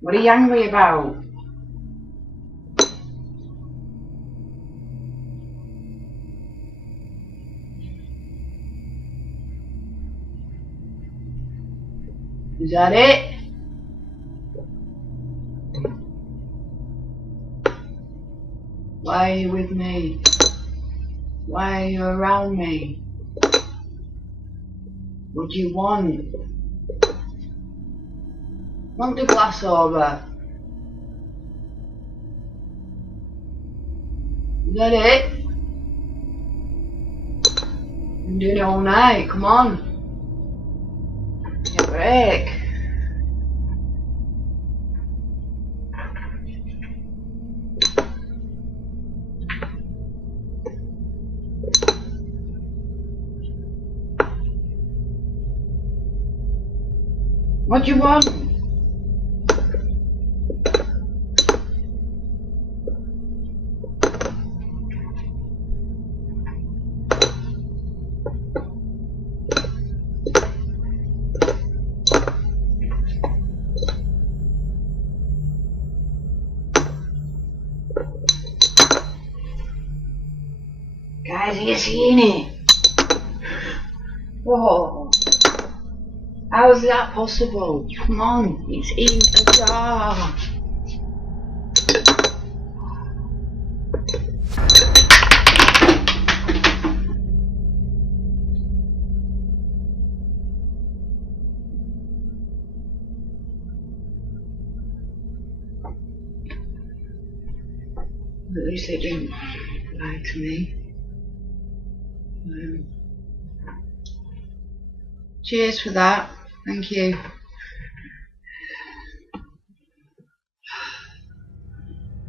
What are you angry about? Is that it? Why are you with me? Why are you around me? What do you want? Want the glass over? Is that it? I'm doing it all night, come on. Take a break. What do you want? Guys, are you seeing it? Whoa. How is that possible? Come on, it's in a jar. At least they didn't lie to me. Cheers for that. Thank you.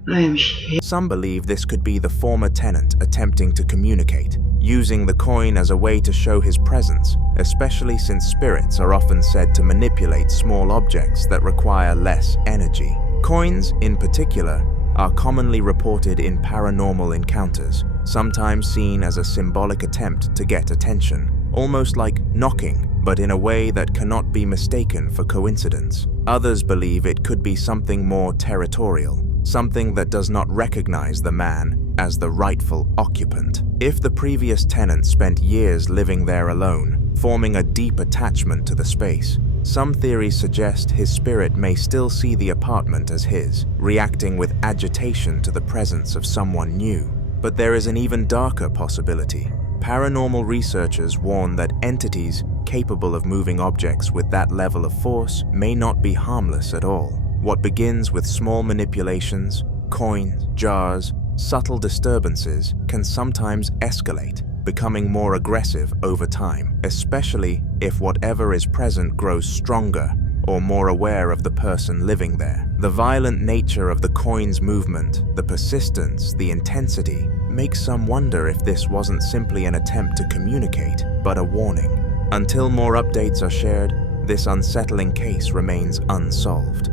I am shit. Some believe this could be the former tenant attempting to communicate, using the coin as a way to show his presence, especially since spirits are often said to manipulate small objects that require less energy. Coins, in particular, are commonly reported in paranormal encounters, sometimes seen as a symbolic attempt to get attention, almost like knocking, but in a way that cannot be mistaken for coincidence. Others believe it could be something more territorial, something that does not recognize the man as the rightful occupant. If the previous tenant spent years living there alone, forming a deep attachment to the space, some theories suggest his spirit may still see the apartment as his, reacting with agitation to the presence of someone new. But there is an even darker possibility. Paranormal researchers warn that entities capable of moving objects with that level of force may not be harmless at all. What begins with small manipulations, coins, jars, subtle disturbances can sometimes escalate, becoming more aggressive over time, especially if whatever is present grows stronger or more aware of the person living there. The violent nature of the coin's movement, the persistence, the intensity, makes some wonder if this wasn't simply an attempt to communicate, but a warning. Until more updates are shared, this unsettling case remains unsolved.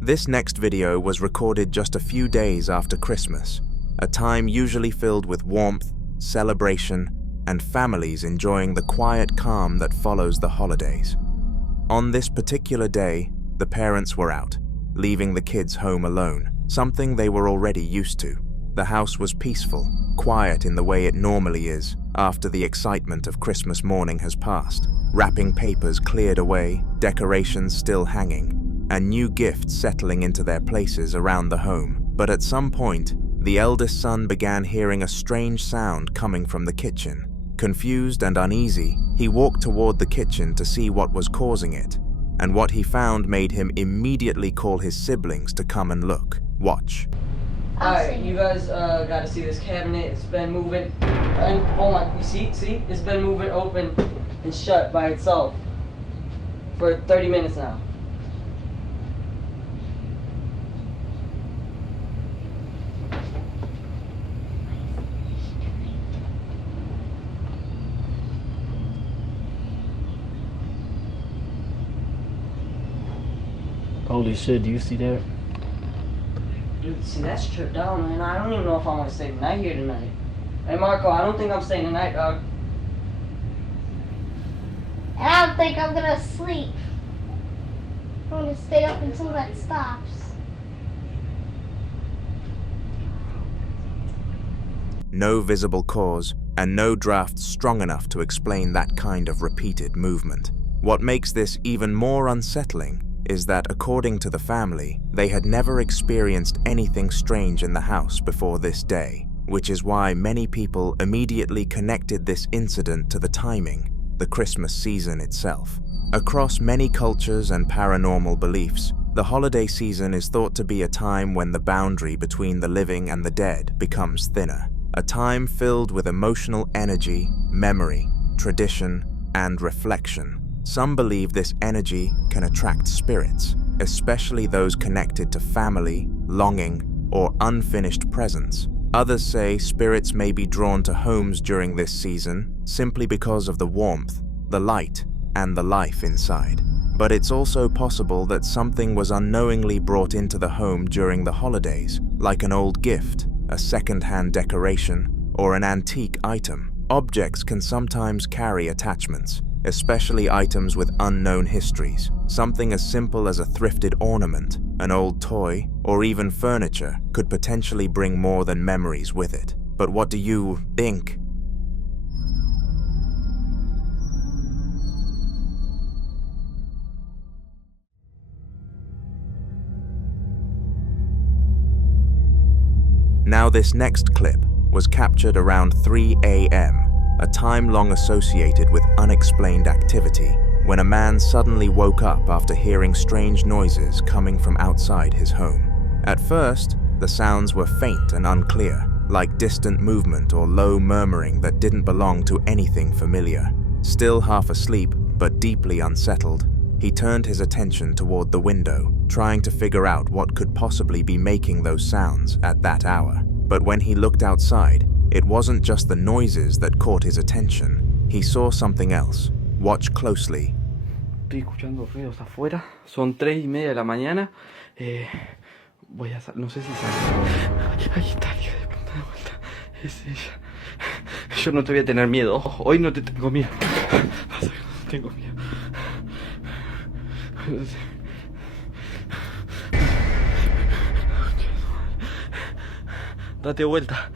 This next video was recorded just a few days after Christmas, a time usually filled with warmth, celebration, and families enjoying the quiet calm that follows the holidays. On this particular day, the parents were out, leaving the kids home alone, something they were already used to. The house was peaceful, quiet in the way it normally is after the excitement of Christmas morning has passed. Wrapping papers cleared away, decorations still hanging, and new gifts settling into their places around the home. But at some point, the eldest son began hearing a strange sound coming from the kitchen. Confused and uneasy, he walked toward the kitchen to see what was causing it, and what he found made him immediately call his siblings to come and look. Watch. Alright, you guys gotta see this cabinet. It's been moving, and oh my, you see? It's been moving open and shut by itself for 30 minutes now. Holy shit, do you see that? Dude, see, that's stripped down, man. I don't even know if I want to stay the night here tonight. Hey, Marco, I don't think I'm staying the night, dog. And I don't think I'm gonna sleep. I'm gonna stay up until that stops. No visible cause, and no draft strong enough to explain that kind of repeated movement. What makes this even more unsettling is that, according to the family, they had never experienced anything strange in the house before this day, which is why many people immediately connected this incident to the timing, the Christmas season itself. Across many cultures and paranormal beliefs, the holiday season is thought to be a time when the boundary between the living and the dead becomes thinner, a time filled with emotional energy, memory, tradition, and reflection. Some believe this energy can attract spirits, especially those connected to family, longing, or unfinished presents. Others say spirits may be drawn to homes during this season simply because of the warmth, the light, and the life inside. But it's also possible that something was unknowingly brought into the home during the holidays, like an old gift, a second-hand decoration, or an antique item. Objects can sometimes carry attachments, especially items with unknown histories. Something as simple as a thrifted ornament, an old toy, or even furniture could potentially bring more than memories with it. But what do you think? Now this next clip was captured around 3 a.m., a time long associated with unexplained activity, when a man suddenly woke up after hearing strange noises coming from outside his home. At first, the sounds were faint and unclear, like distant movement or low murmuring that didn't belong to anything familiar. Still half asleep, but deeply unsettled, he turned his attention toward the window, trying to figure out what could possibly be making those sounds at that hour. But when he looked outside, it wasn't just the noises that caught his attention. He saw something else. Watch closely. Estoy escuchando ruidos afuera. Son 3:30 de la mañana. Voy a no sé si sale. Ahí está, hija de puta, de vuelta. Es ella. Yo no te voy a tener miedo. Hoy no te tengo miedo. No tengo miedo. Date vuelta.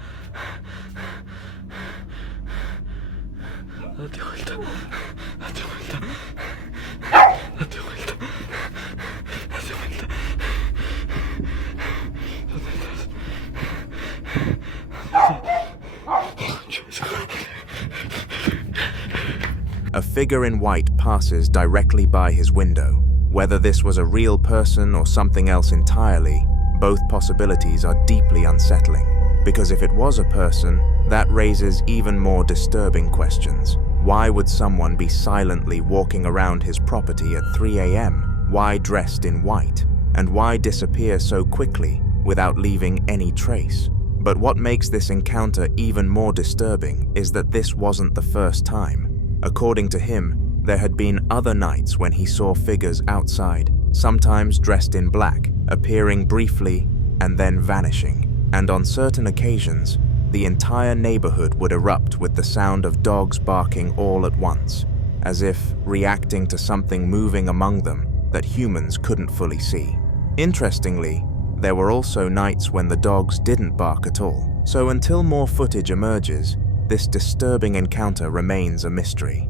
Date vuelta. Date vuelta. Date vuelta. Date vuelta. ¿Dónde estás? A figure in white passes directly by his window. Whether this was a real person or something else entirely, both possibilities are deeply unsettling. Because if it was a person, that raises even more disturbing questions. Why would someone be silently walking around his property at 3 a.m.? Why dressed in white? And why disappear so quickly without leaving any trace? But what makes this encounter even more disturbing is that this wasn't the first time. According to him, there had been other nights when he saw figures outside, sometimes dressed in black, appearing briefly and then vanishing. And on certain occasions, the entire neighborhood would erupt with the sound of dogs barking all at once, as if reacting to something moving among them that humans couldn't fully see. Interestingly, there were also nights when the dogs didn't bark at all. So until more footage emerges, this disturbing encounter remains a mystery.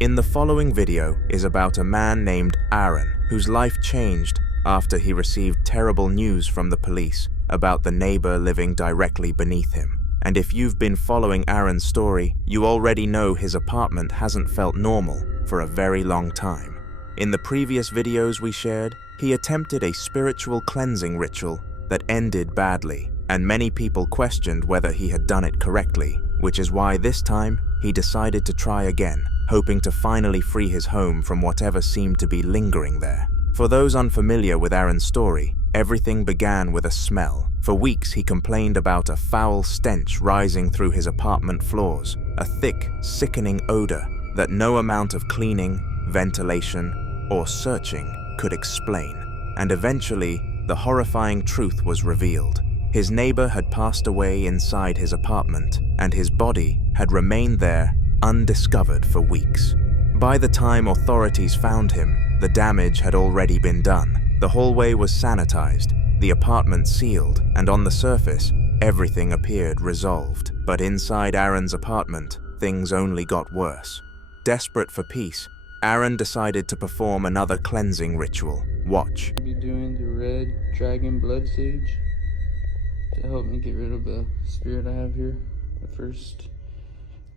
In the following video is about a man named Aaron, whose life changed after he received terrible news from the police about the neighbor living directly beneath him. And if you've been following Aaron's story, you already know his apartment hasn't felt normal for a very long time. In the previous videos we shared, he attempted a spiritual cleansing ritual that ended badly, and many people questioned whether he had done it correctly, which is why this time he decided to try again, hoping to finally free his home from whatever seemed to be lingering there. For those unfamiliar with Aaron's story, everything began with a smell. For weeks he complained about a foul stench rising through his apartment floors, a thick, sickening odor that no amount of cleaning, ventilation, or searching could explain. And eventually, the horrifying truth was revealed. His neighbor had passed away inside his apartment, and his body had remained there undiscovered for weeks. By the time authorities found him, the damage had already been done. The hallway was sanitized, the apartment sealed, and on the surface, everything appeared resolved. But inside Aaron's apartment, things only got worse. Desperate for peace, Aaron decided to perform another cleansing ritual. Watch. I'll be doing the red dragon blood sage to help me get rid of the spirit I have here. But first,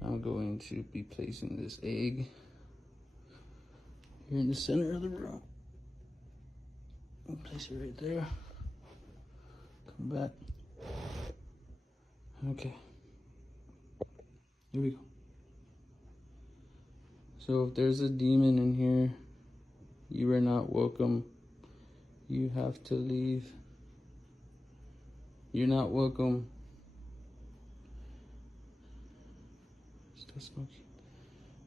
I'm going to be placing this egg here in the center of the room. I'll place it right there. Come back. Okay. Here we go. So if there's a demon in here, you are not welcome. You have to leave. You're not welcome. Still smoking.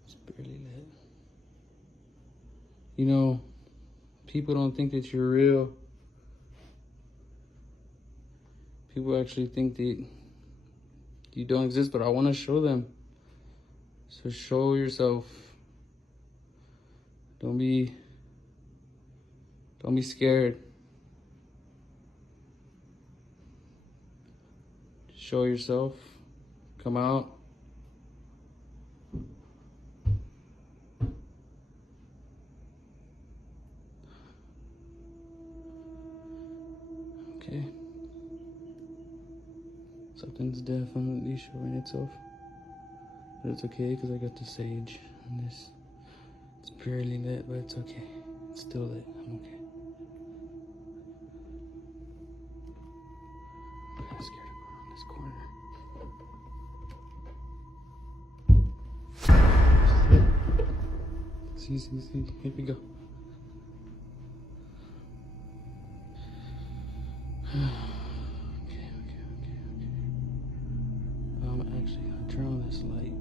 It's barely lit. You know, People don't think that you're real. People actually think that you don't exist, but I want to show them. So show yourself. Don't be scared. Show yourself. Come out. Okay. Something's definitely showing itself. But it's okay because I got the sage on this. It's barely lit, but it's okay. It's still lit. I'm okay. I'm kind of scared to go around this corner. See. Here we go. Okay. I'm actually gonna turn on this light.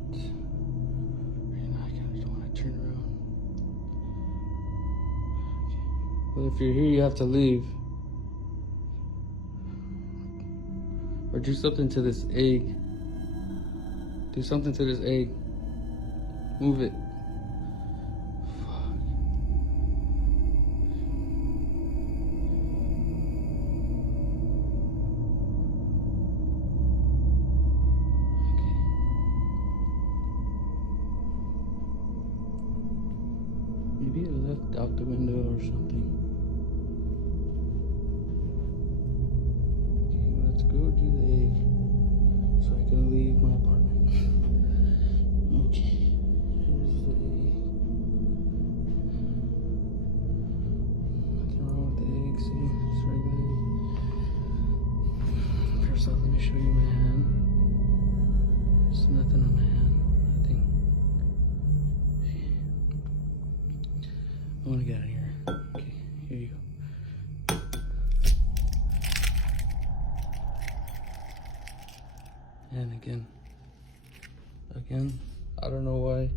Right now, I kind of don't want to turn around. Okay. Well, if you're here, you have to leave. Or do something to this egg. Do something to this egg. Move it. Maybe it left out the window or something. Okay, let's go do the egg so I can leave my apartment. Okay, here's the egg. Nothing wrong with the egg, see? It's regular egg. First off, let me show you my hand. There's nothing on my hand. Nothing. I want to get out of here. Okay, here you go. And again, I don't know why.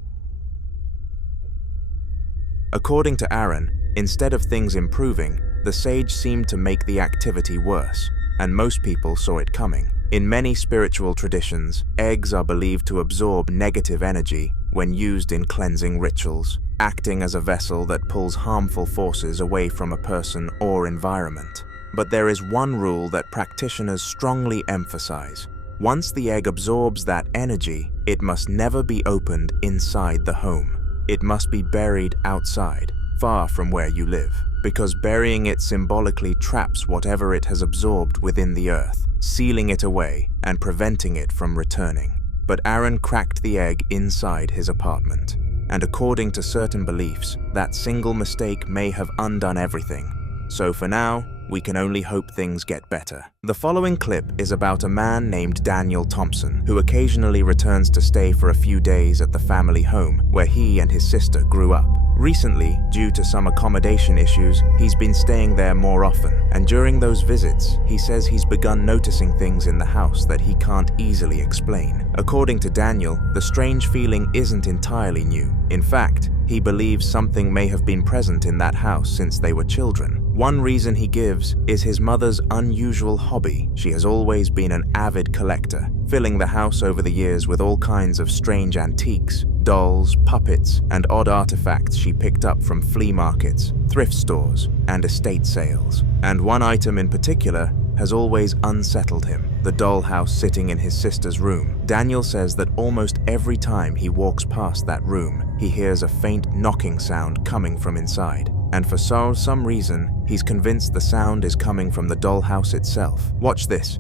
According to Aaron, instead of things improving, the sage seemed to make the activity worse, and most people saw it coming. In many spiritual traditions, eggs are believed to absorb negative energy when used in cleansing rituals, acting as a vessel that pulls harmful forces away from a person or environment. But there is one rule that practitioners strongly emphasize. Once the egg absorbs that energy, it must never be opened inside the home. It must be buried outside, far from where you live, because burying it symbolically traps whatever it has absorbed within the earth, sealing it away and preventing it from returning. But Aaron cracked the egg inside his apartment, and according to certain beliefs, that single mistake may have undone everything. So for now, we can only hope things get better. The following clip is about a man named Daniel Thompson, who occasionally returns to stay for a few days at the family home where he and his sister grew up. Recently, due to some accommodation issues, he's been staying there more often, and during those visits, he says he's begun noticing things in the house that he can't easily explain. According to Daniel, the strange feeling isn't entirely new. In fact, he believes something may have been present in that house since they were children. One reason he gives is his mother's unusual hobby. She has always been an avid collector, filling the house over the years with all kinds of strange antiques, dolls, puppets, and odd artifacts she picked up from flea markets, thrift stores, and estate sales. And one item in particular has always unsettled him, the dollhouse sitting in his sister's room. Daniel says that almost every time he walks past that room, he hears a faint knocking sound coming from inside. And for some reason, he's convinced the sound is coming from the dollhouse itself. Watch this.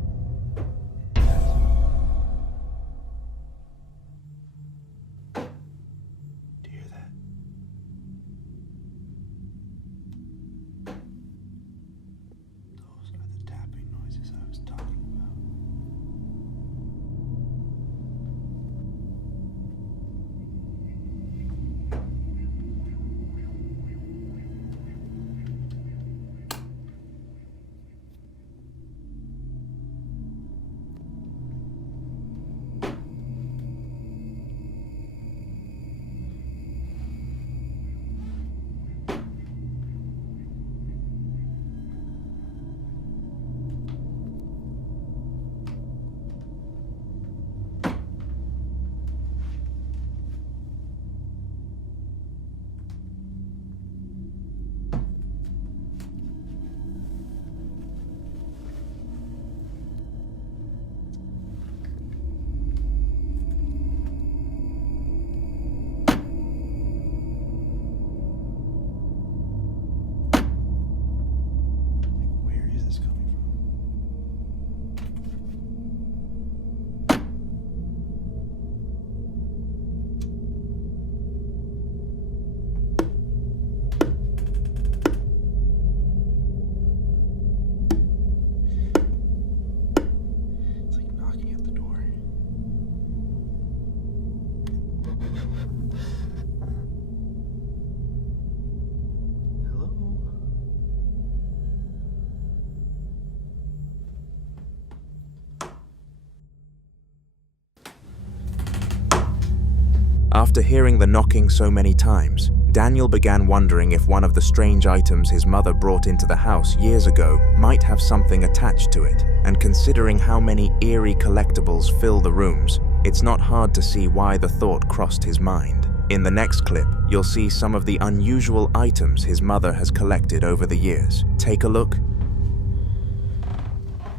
After hearing the knocking so many times, Daniel began wondering if one of the strange items his mother brought into the house years ago might have something attached to it, and considering how many eerie collectibles fill the rooms, it's not hard to see why the thought crossed his mind. In the next clip, you'll see some of the unusual items his mother has collected over the years. Take a look.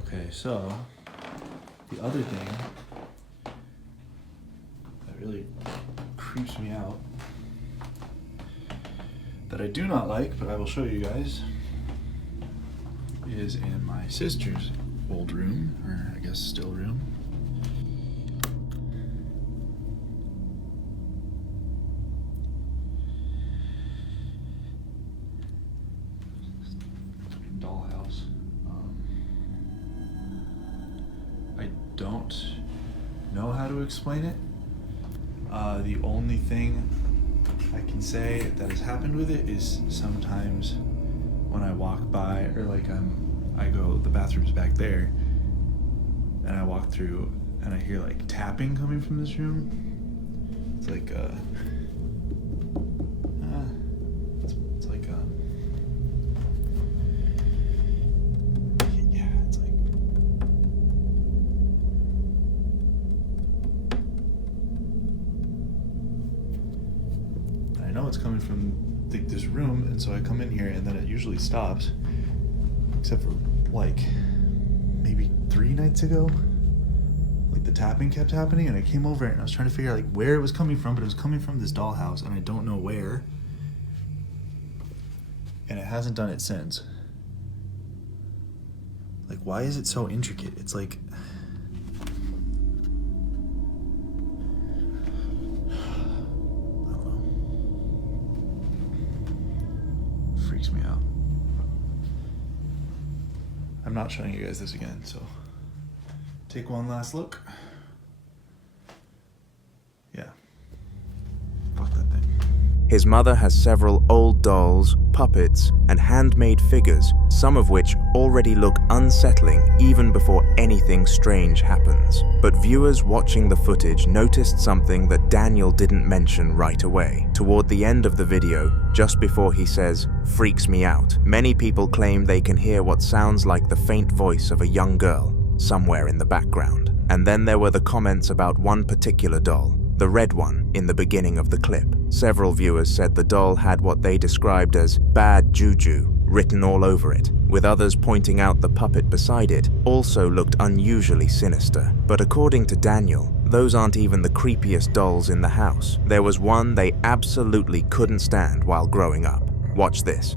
Okay, so the other thing that really creeps me out, that I do not like, but I will show you guys, is in my sister's old room, or I guess still room. Dollhouse. I don't know how to explain it. The only thing I can say that has happened with it is sometimes when I walk by, or like I go, the bathroom's back there, and I walk through and I hear like tapping coming from this room. It's like it's like yeah, it's like, I know it's coming from this room, and so I come in here and then it usually stops, except for like maybe 3 nights ago, like the tapping kept happening, and I came over and I was trying to figure out like where it was coming from, but it was coming from this dollhouse and I don't know where, and it hasn't done it since. Like, why is it so intricate? It's like, freaks me out. I'm not showing you guys this again, so take one last look. Yeah. Fuck that thing. His mother has several old dolls, puppets, and handmade figures, some of which already look unsettling even before anything strange happens. But viewers watching the footage noticed something that Daniel didn't mention right away. Toward the end of the video, just before he says, "Freaks me out," many people claim they can hear what sounds like the faint voice of a young girl somewhere in the background. And then there were the comments about one particular doll, the red one in the beginning of the clip. Several viewers said the doll had what they described as bad juju written all over it, with others pointing out the puppet beside it also looked unusually sinister. But according to Daniel, those aren't even the creepiest dolls in the house. There was one they absolutely couldn't stand while growing up. Watch this.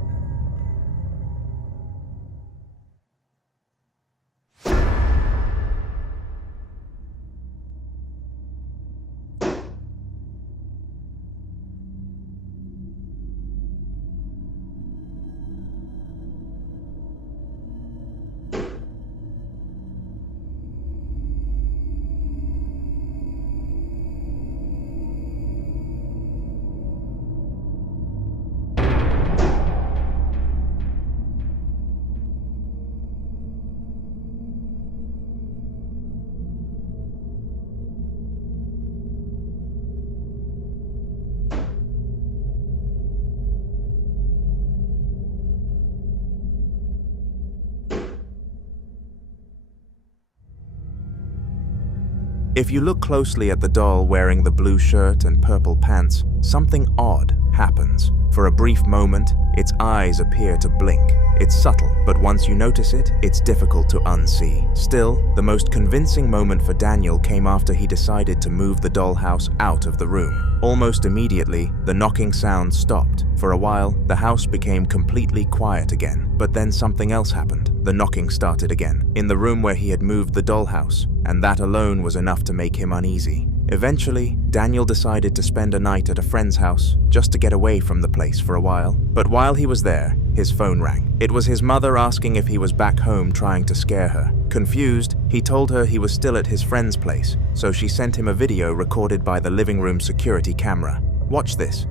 If you look closely at the doll wearing the blue shirt and purple pants, something odd happens. For a brief moment, its eyes appear to blink. It's subtle, but once you notice it, it's difficult to unsee. Still, the most convincing moment for Daniel came after he decided to move the dollhouse out of the room. Almost immediately, the knocking sound stopped. For a while, the house became completely quiet again. But then something else happened. The knocking started again, in the room where he had moved the dollhouse, and that alone was enough to make him uneasy. Eventually, Daniel decided to spend a night at a friend's house, just to get away from the place for a while. But while he was there, his phone rang. It was his mother asking if he was back home trying to scare her. Confused, he told her he was still at his friend's place, so she sent him a video recorded by the living room security camera. Watch this.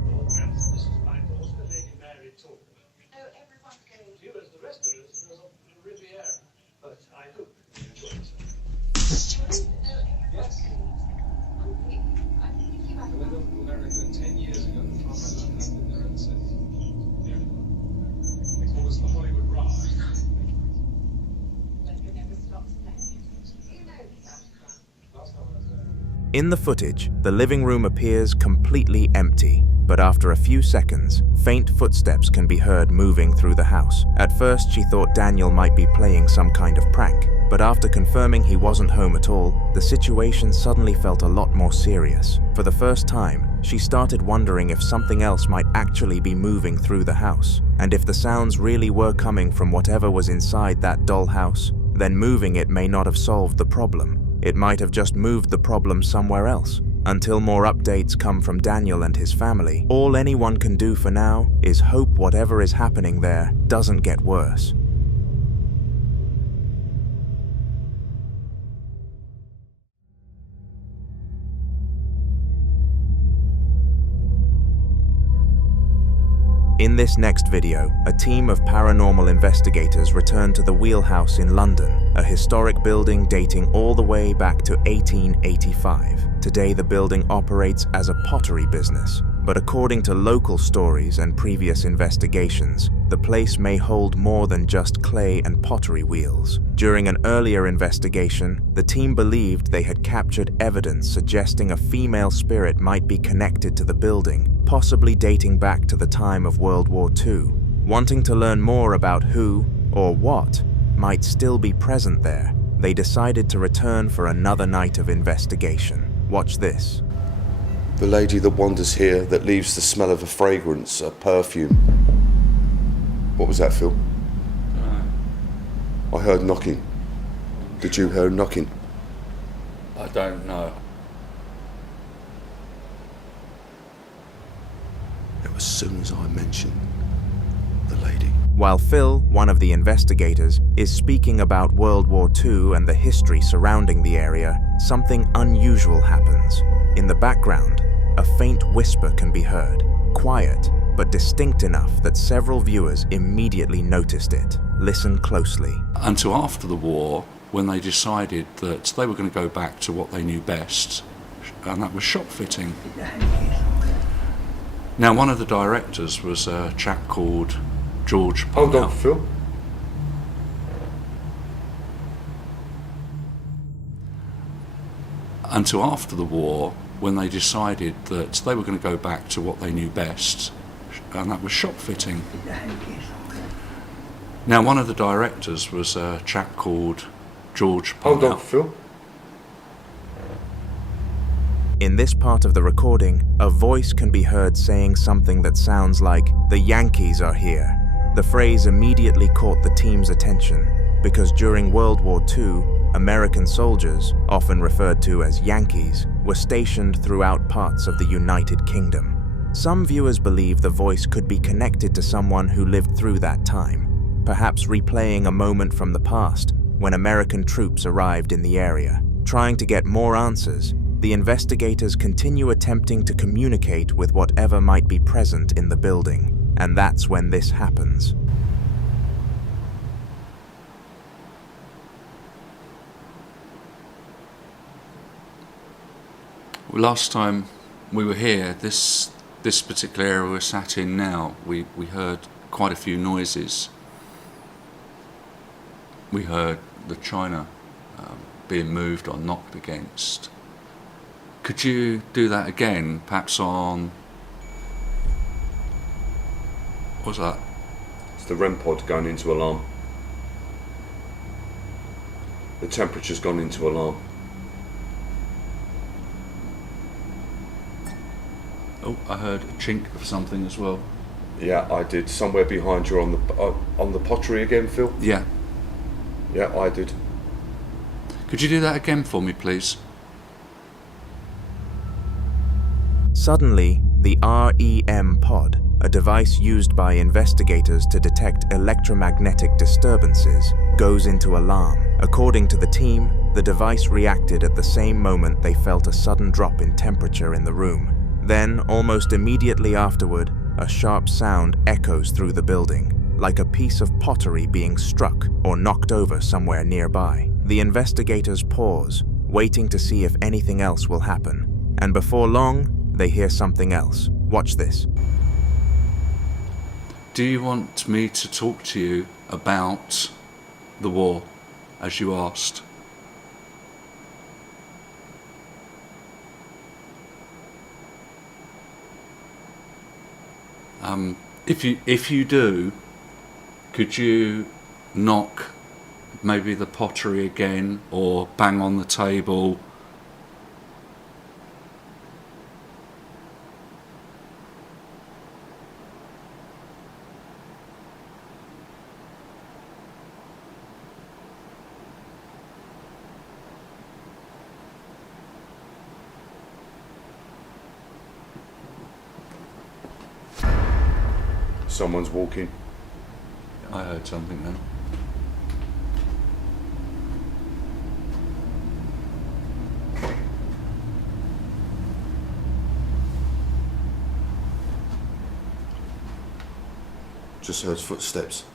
In the footage, the living room appears completely empty, but after a few seconds, faint footsteps can be heard moving through the house. At first, she thought Daniel might be playing some kind of prank, but after confirming he wasn't home at all, the situation suddenly felt a lot more serious. For the first time, she started wondering if something else might actually be moving through the house, and if the sounds really were coming from whatever was inside that dollhouse, then moving it may not have solved the problem. It might have just moved the problem somewhere else. Until more updates come from Daniel and his family, all anyone can do for now is hope whatever is happening there doesn't get worse. In this next video, a team of paranormal investigators return to the Wheelhouse in London, a historic building dating all the way back to 1885. Today, the building operates as a pottery business, but according to local stories and previous investigations, the place may hold more than just clay and pottery wheels. During an earlier investigation, the team believed they had captured evidence suggesting a female spirit might be connected to the building, possibly dating back to the time of World War II. Wanting to learn more about who, or what, might still be present there, they decided to return for another night of investigation. Watch this. The lady that wanders here that leaves the smell of a fragrance, a perfume. What was that, Phil? I heard knocking. Did you hear knocking? I don't know. It was as soon as I mentioned the lady. While Phil, one of the investigators, is speaking about World War II and the history surrounding the area, something unusual happens. In the background, a faint whisper can be heard, quiet, but distinct enough that several viewers immediately noticed it. Listen closely. Until after the war, when they decided that they were going to go back to what they knew best, and that was shop fitting. Now, one of the directors was a chap called George. Hold on, Phil. Until after the war, when they decided that they were going to go back to what they knew best, and that was shop fitting. Now, one of the directors was a chap called George. Hold on, Phil. In this part of the recording, a voice can be heard saying something that sounds like, "The Yankees are here." The phrase immediately caught the team's attention, because during World War II, American soldiers, often referred to as Yankees, were stationed throughout parts of the United Kingdom. Some viewers believe the voice could be connected to someone who lived through that time, perhaps replaying a moment from the past when American troops arrived in the area. Trying to get more answers, the investigators continue attempting to communicate with whatever might be present in the building, and that's when this happens. Last time we were here, this particular area we're sat in now, we heard quite a few noises. We heard the china being moved or knocked against. Could you do that again, perhaps on... What's that? It's the REM pod going into alarm. The temperature's gone into alarm. Oh, I heard a chink of something as well. Yeah, I did. Somewhere behind you on the pottery again, Phil? Yeah. Yeah, I did. Could you do that again for me, please? Suddenly, the REM pod, a device used by investigators to detect electromagnetic disturbances, goes into alarm. According to the team, the device reacted at the same moment they felt a sudden drop in temperature in the room. Then, almost immediately afterward, a sharp sound echoes through the building, like a piece of pottery being struck or knocked over somewhere nearby. The investigators pause, waiting to see if anything else will happen. And before long, they hear something else. Watch this. Do you want me to talk to you about the war, as you asked? If you do, could you knock maybe the pottery again or bang on the table? Someone's walking. I heard something then. Just heard footsteps.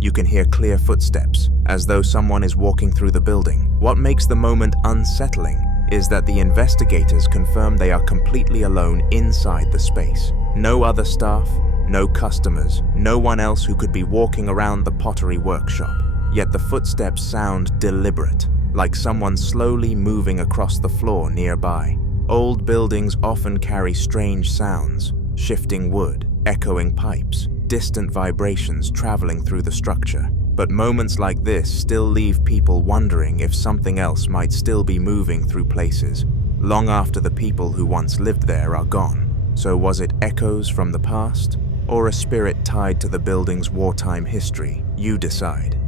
You can hear clear footsteps, as though someone is walking through the building. What makes the moment unsettling is that the investigators confirm they are completely alone inside the space. No other staff, no customers, no one else who could be walking around the pottery workshop. Yet the footsteps sound deliberate, like someone slowly moving across the floor nearby. Old buildings often carry strange sounds, shifting wood, echoing pipes, distant vibrations traveling through the structure. But moments like this still leave people wondering if something else might still be moving through places, long after the people who once lived there are gone. So was it echoes from the past, or a spirit tied to the building's wartime history? You decide.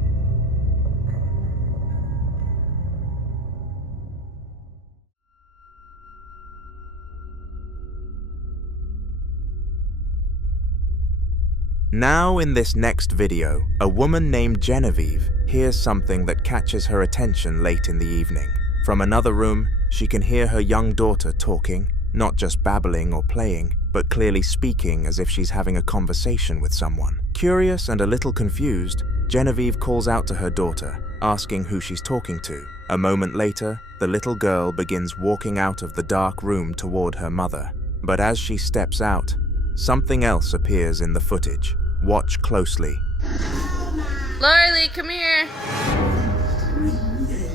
Now in this next video, a woman named Genevieve hears something that catches her attention late in the evening. From another room, she can hear her young daughter talking, not just babbling or playing, but clearly speaking as if she's having a conversation with someone. Curious and a little confused, Genevieve calls out to her daughter, asking who she's talking to. A moment later, the little girl begins walking out of the dark room toward her mother. But as she steps out, something else appears in the footage. Watch closely. Lorelei, come here.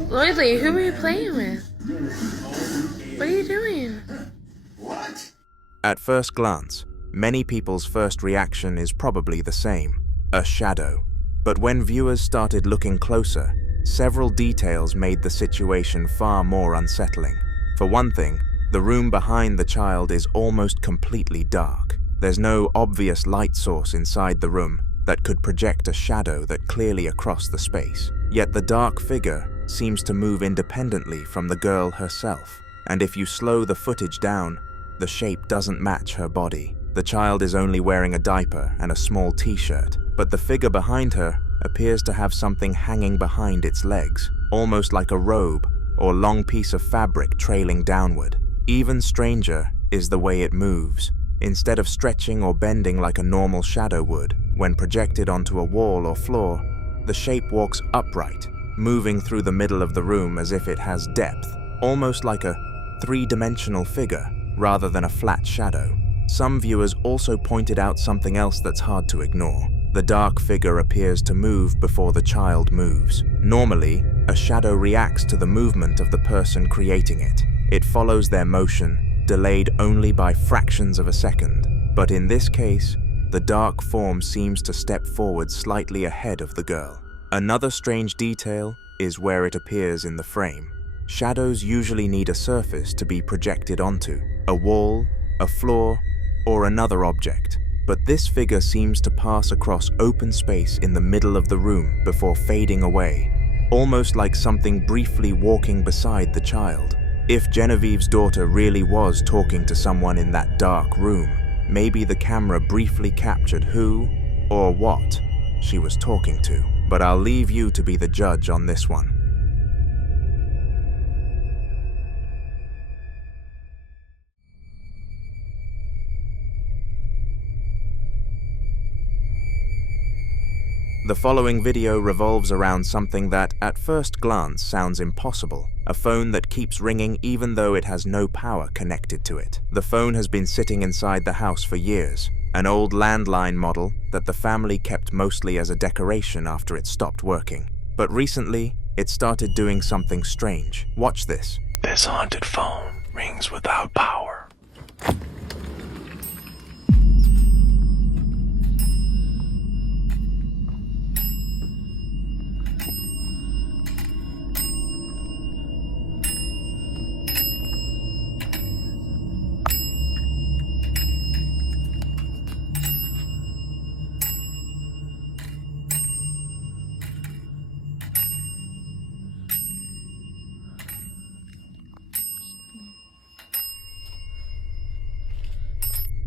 Lorelei, who are you playing with? What are you doing? At first glance, many people's first reaction is probably the same, a shadow. But when viewers started looking closer, several details made the situation far more unsettling. For one thing, the room behind the child is almost completely dark. There's no obvious light source inside the room that could project a shadow that clearly across the space. Yet the dark figure seems to move independently from the girl herself. And if you slow the footage down, the shape doesn't match her body. The child is only wearing a diaper and a small t-shirt, but the figure behind her appears to have something hanging behind its legs, almost like a robe or long piece of fabric trailing downward. Even stranger is the way it moves. Instead of stretching or bending like a normal shadow would, when projected onto a wall or floor, the shape walks upright, moving through the middle of the room as if it has depth, almost like a three-dimensional figure rather than a flat shadow. Some viewers also pointed out something else that's hard to ignore. The dark figure appears to move before the child moves. Normally, a shadow reacts to the movement of the person creating it. It follows their motion, delayed only by fractions of a second. But in this case, the dark form seems to step forward slightly ahead of the girl. Another strange detail is where it appears in the frame. Shadows usually need a surface to be projected onto, a wall, a floor, or another object. But this figure seems to pass across open space in the middle of the room before fading away, almost like something briefly walking beside the child. If Genevieve's daughter really was talking to someone in that dark room, maybe the camera briefly captured who or what she was talking to. But I'll leave you to be the judge on this one. The following video revolves around something that, at first glance, sounds impossible. A phone that keeps ringing even though it has no power connected to it. The phone has been sitting inside the house for years, an old landline model that the family kept mostly as a decoration after it stopped working. But recently, it started doing something strange. Watch this. This haunted phone rings without power.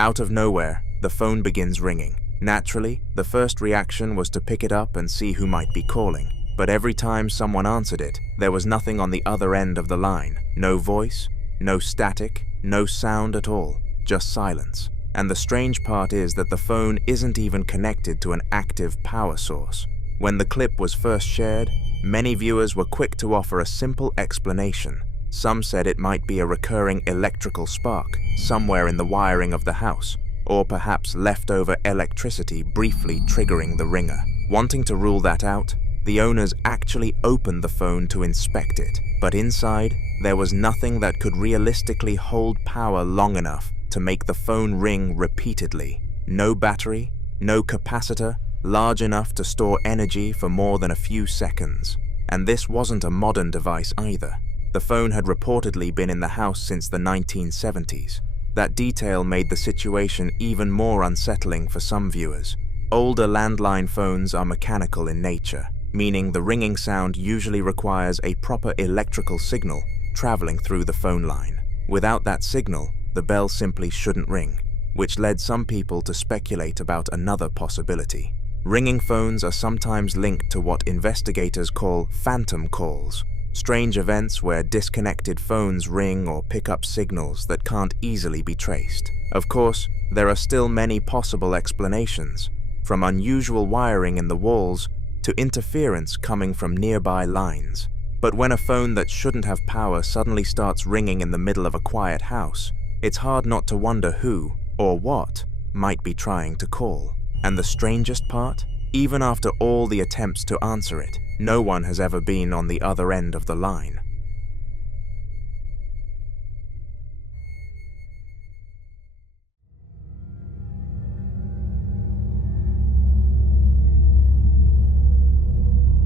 Out of nowhere, the phone begins ringing. Naturally, the first reaction was to pick it up and see who might be calling. But every time someone answered it, there was nothing on the other end of the line. No voice, no static, no sound at all, just silence. And the strange part is that the phone isn't even connected to an active power source. When the clip was first shared, many viewers were quick to offer a simple explanation. Some said it might be a recurring electrical spark somewhere in the wiring of the house, or perhaps leftover electricity briefly triggering the ringer. Wanting to rule that out, the owners actually opened the phone to inspect it, but inside, there was nothing that could realistically hold power long enough to make the phone ring repeatedly. No battery, no capacitor, large enough to store energy for more than a few seconds. And this wasn't a modern device either. The phone had reportedly been in the house since the 1970s. That detail made the situation even more unsettling for some viewers. Older landline phones are mechanical in nature, meaning the ringing sound usually requires a proper electrical signal traveling through the phone line. Without that signal, the bell simply shouldn't ring, which led some people to speculate about another possibility. Ringing phones are sometimes linked to what investigators call phantom calls, strange events where disconnected phones ring or pick up signals that can't easily be traced. Of course, there are still many possible explanations, from unusual wiring in the walls to interference coming from nearby lines. But when a phone that shouldn't have power suddenly starts ringing in the middle of a quiet house, it's hard not to wonder who, or what, might be trying to call. And the strangest part? Even after all the attempts to answer it, no one has ever been on the other end of the line.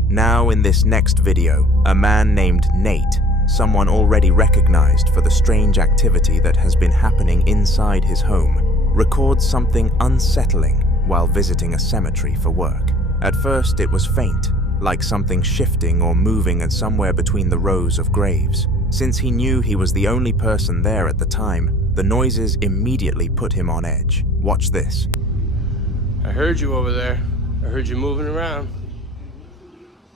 Now in this next video, a man named Nate, someone already recognized for the strange activity that has been happening inside his home, records something unsettling while visiting a cemetery for work. At first it was faint, like something shifting or moving at somewhere between the rows of graves. Since he knew he was the only person there at the time, the noises immediately put him on edge. Watch this. I heard you over there. I heard you moving around.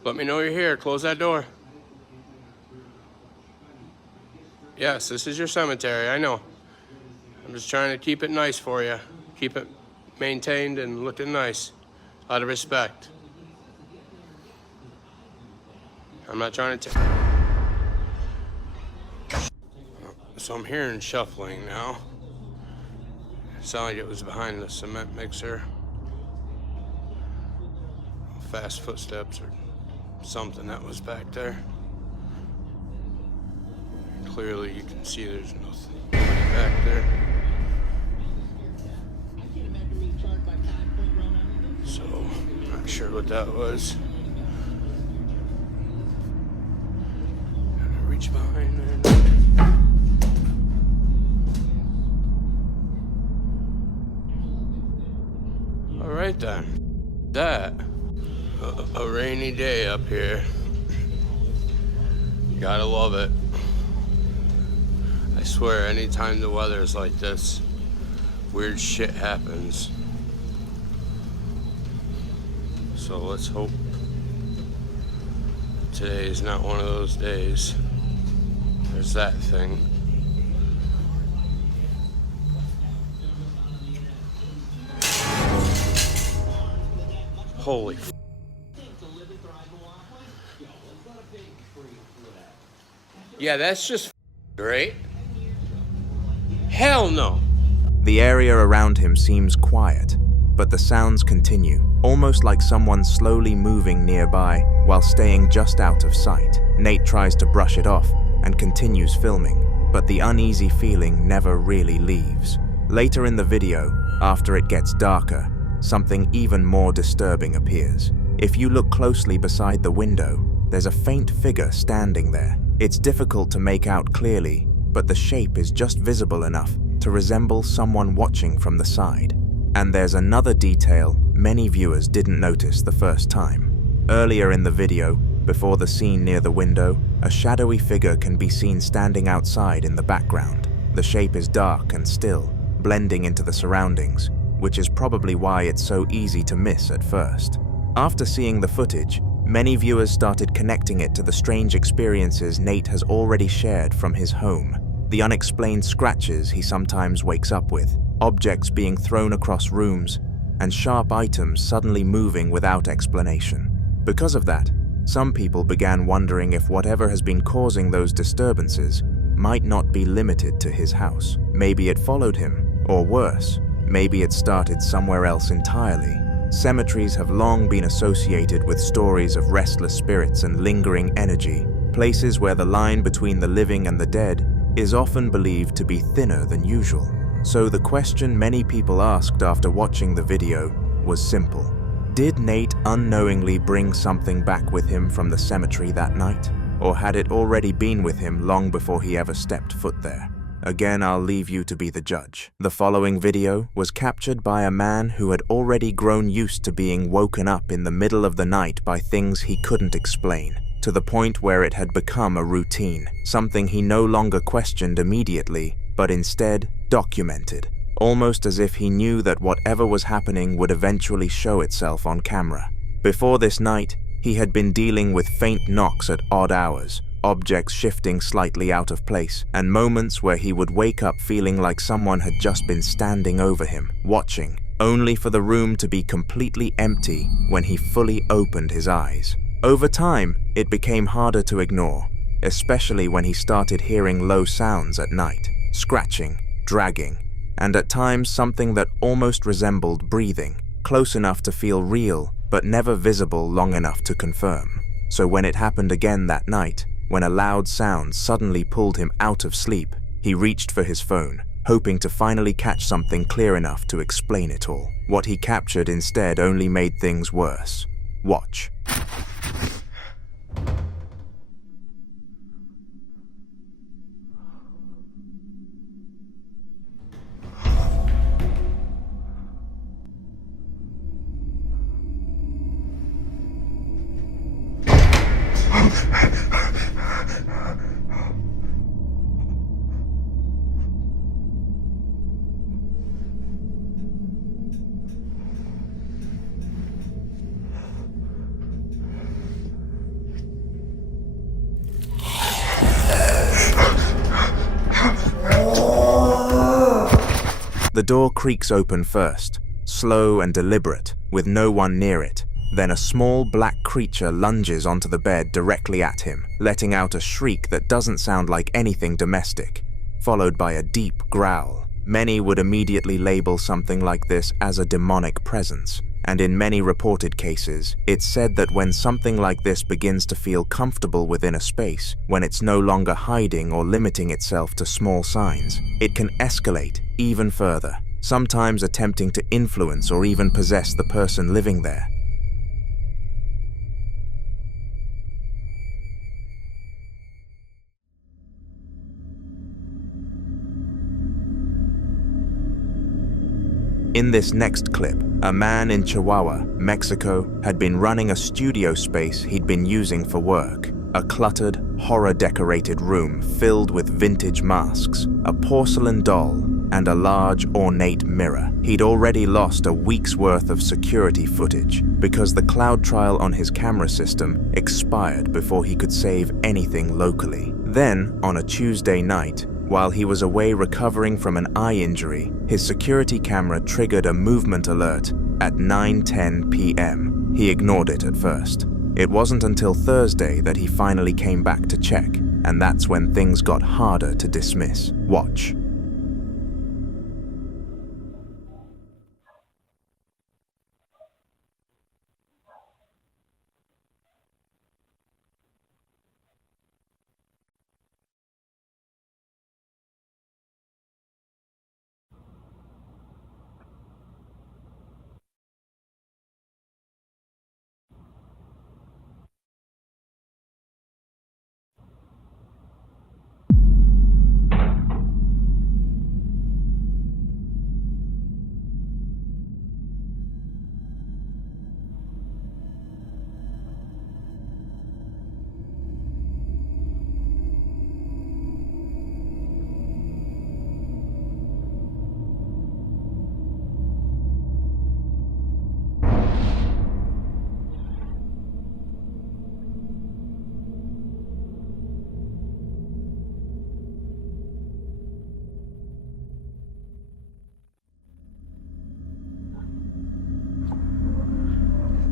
Let me know you're here. Close that door. Yes, this is your cemetery, I know. I'm just trying to keep it nice for you. Keep it maintained and looking nice, out of respect. I'm not trying to So I'm hearing shuffling now. It sounded like it was behind the cement mixer. Fast footsteps or something that was back there. Clearly you can see there's nothing back there. So, not sure what that was. Gotta reach behind there. Alright then. That. A rainy day up here. You gotta love it. I swear, anytime the weather's like this, weird shit happens. So let's hope today is not one of those days. There's that thing. Holy f***. Yeah, that's just great. Hell no! The area around him seems quiet, but the sounds continue, almost like someone slowly moving nearby while staying just out of sight. Nate tries to brush it off and continues filming, but the uneasy feeling never really leaves. Later in the video, after it gets darker, something even more disturbing appears. If you look closely beside the window, there's a faint figure standing there. It's difficult to make out clearly, but the shape is just visible enough to resemble someone watching from the side. And there's another detail many viewers didn't notice the first time. Earlier in the video, before the scene near the window, a shadowy figure can be seen standing outside in the background. The shape is dark and still, blending into the surroundings, which is probably why it's so easy to miss at first. After seeing the footage, many viewers started connecting it to the strange experiences Nate has already shared from his home. The unexplained scratches he sometimes wakes up with, objects being thrown across rooms, and sharp items suddenly moving without explanation. Because of that, some people began wondering if whatever has been causing those disturbances might not be limited to his house. Maybe it followed him, or worse, maybe it started somewhere else entirely. Cemeteries have long been associated with stories of restless spirits and lingering energy, places where the line between the living and the dead is often believed to be thinner than usual. So the question many people asked after watching the video was simple. Did Nate unknowingly bring something back with him from the cemetery that night? Or had it already been with him long before he ever stepped foot there? Again, I'll leave you to be the judge. The following video was captured by a man who had already grown used to being woken up in the middle of the night by things he couldn't explain, to the point where it had become a routine, something he no longer questioned immediately, but instead documented, almost as if he knew that whatever was happening would eventually show itself on camera. Before this night, he had been dealing with faint knocks at odd hours, objects shifting slightly out of place, and moments where he would wake up feeling like someone had just been standing over him, watching, only for the room to be completely empty when he fully opened his eyes. Over time, it became harder to ignore, especially when he started hearing low sounds at night, scratching, dragging, and at times something that almost resembled breathing, close enough to feel real, but never visible long enough to confirm. So when it happened again that night, when a loud sound suddenly pulled him out of sleep, he reached for his phone, hoping to finally catch something clear enough to explain it all. What he captured instead only made things worse. Watch. The door creaks open first, slow and deliberate, with no one near it. Then a small black creature lunges onto the bed directly at him, letting out a shriek that doesn't sound like anything domestic, followed by a deep growl. Many would immediately label something like this as a demonic presence, and in many reported cases, it's said that when something like this begins to feel comfortable within a space, when it's no longer hiding or limiting itself to small signs, it can escalate even further, sometimes attempting to influence or even possess the person living there. In this next clip, a man in Chihuahua, Mexico, had been running a studio space he'd been using for work. A cluttered, horror-decorated room filled with vintage masks, a porcelain doll, and a large, ornate mirror. He'd already lost a week's worth of security footage because the cloud trial on his camera system expired before he could save anything locally. Then, on a Tuesday night, while he was away recovering from an eye injury, his security camera triggered a movement alert at 9:10 p.m. He ignored it at first. It wasn't until Thursday that he finally came back to check, and that's when things got harder to dismiss. Watch.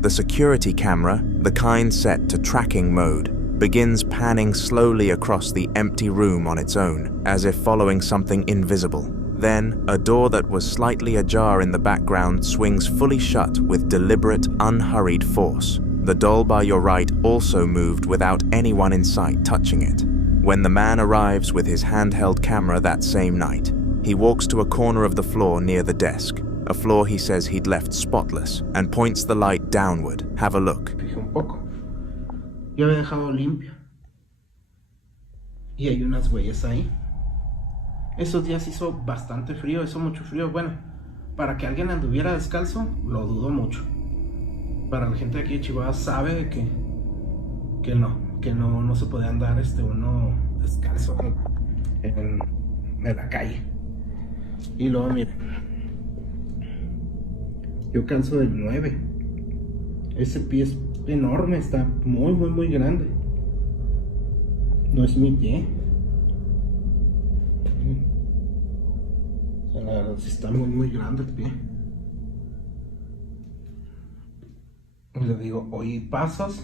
The security camera, the kind set to tracking mode, begins panning slowly across the empty room on its own, as if following something invisible. Then, a door that was slightly ajar in the background swings fully shut with deliberate, unhurried force. The doll by your right also moved without anyone in sight touching it. When the man arrives with his handheld camera that same night, he walks to a corner of the floor near the desk, a floor he says he'd left spotless, and points the light downward. Have a look. Fijé un poco. Yo había dejado limpio. Y hay unas huellas ahí. Esos días hizo bastante frío, hizo mucho frío. Bueno, para que alguien anduviera descalzo, lo dudo mucho. Para la gente de aquí de Chihuahua sabe que no se puede andar uno descalzo en la calle. Y luego miren, yo calzo del 9. Ese pie es enorme, está muy muy muy grande. No es mi pie. O sea, la verdad sí está muy muy grande el pie. Y le digo, oí pasos.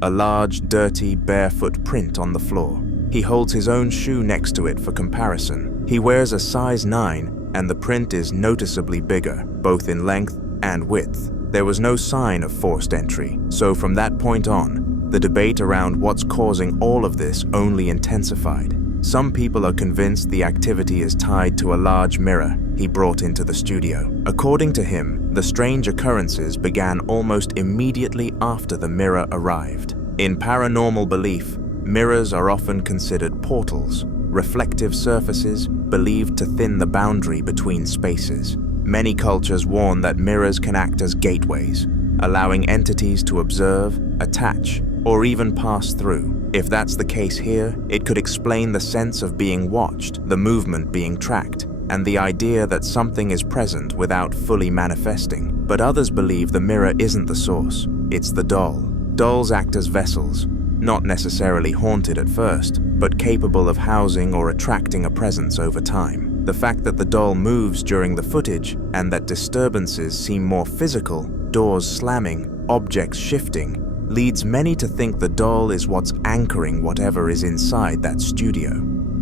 A large, dirty, barefoot print on the floor. He holds his own shoe next to it for comparison. He wears a size 9, and the print is noticeably bigger, both in length and width. There was no sign of forced entry, so from that point on, the debate around what's causing all of this only intensified. Some people are convinced the activity is tied to a large mirror he brought into the studio. According to him, the strange occurrences began almost immediately after the mirror arrived. In paranormal belief, mirrors are often considered portals, reflective surfaces believed to thin the boundary between spaces. Many cultures warn that mirrors can act as gateways, allowing entities to observe, attach, or even pass through. If that's the case here, it could explain the sense of being watched, the movement being tracked, and the idea that something is present without fully manifesting. But others believe the mirror isn't the source, it's the doll. Dolls act as vessels, not necessarily haunted at first, but capable of housing or attracting a presence over time. The fact that the doll moves during the footage and that disturbances seem more physical, doors slamming, objects shifting, leads many to think the doll is what's anchoring whatever is inside that studio.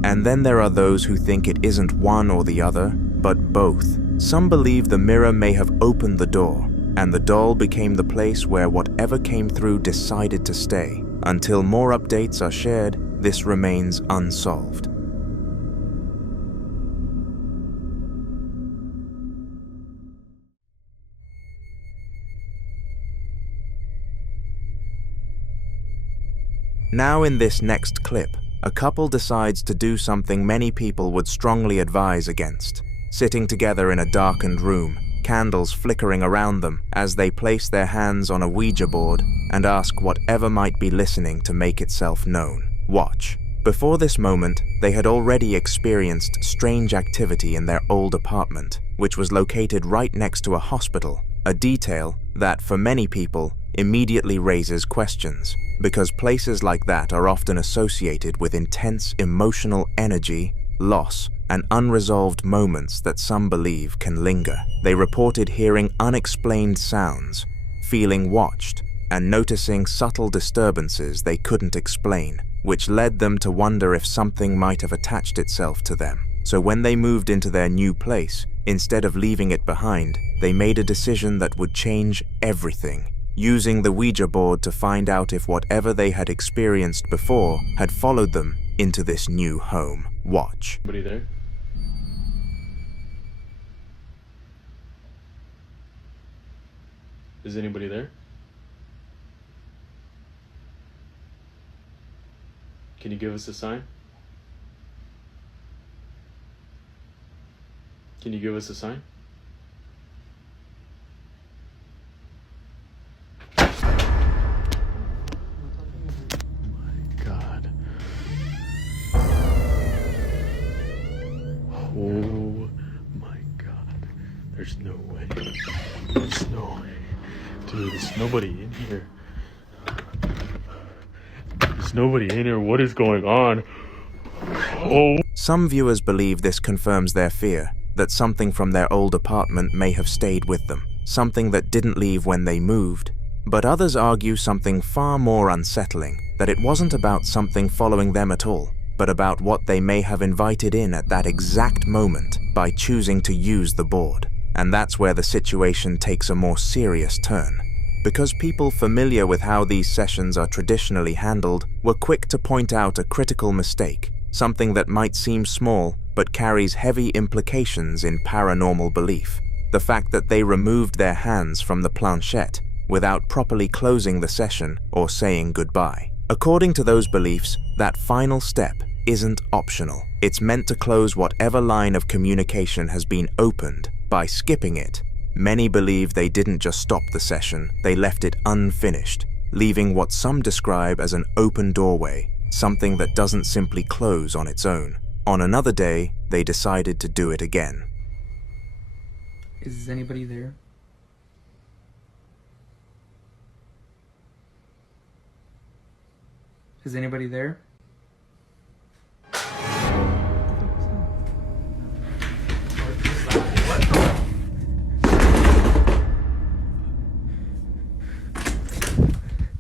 And then there are those who think it isn't one or the other, but both. Some believe the mirror may have opened the door, and the doll became the place where whatever came through decided to stay. Until more updates are shared, this remains unsolved. Now in this next clip, a couple decides to do something many people would strongly advise against. Sitting together in a darkened room, candles flickering around them as they place their hands on a Ouija board and ask whatever might be listening to make itself known. Watch. Before this moment, they had already experienced strange activity in their old apartment, which was located right next to a hospital, a detail that, for many people, immediately raises questions, because places like that are often associated with intense emotional energy, loss, and unresolved moments that some believe can linger. They reported hearing unexplained sounds, feeling watched, and noticing subtle disturbances they couldn't explain, which led them to wonder if something might have attached itself to them. So when they moved into their new place, instead of leaving it behind, they made a decision that would change everything, using the Ouija board to find out if whatever they had experienced before had followed them into this new home. Watch. Anybody there? Is anybody there? Can you give us a sign? Can you give us a sign? Oh my god. There's no way. There's no way. Dude, there's nobody in here. There's nobody in here. What is going on? Oh. Some viewers believe this confirms their fear, that something from their old apartment may have stayed with them. something that didn't leave when they moved, but others argue something far more unsettling, that it wasn't about something following them at all, but about what they may have invited in at that exact moment by choosing to use the board. And that's where the situation takes a more serious turn, because people familiar with how these sessions are traditionally handled were quick to point out a critical mistake, something that might seem small but carries heavy implications in paranormal belief: the fact that they removed their hands from the planchette without properly closing the session or saying goodbye. According to those beliefs, that final step isn't optional. It's meant to close whatever line of communication has been opened. By skipping it, many believe they didn't just stop the session, they left it unfinished, leaving what some describe as an open doorway, something that doesn't simply close on its own. On another day, they decided to do it again. Is anybody there? Is anybody there?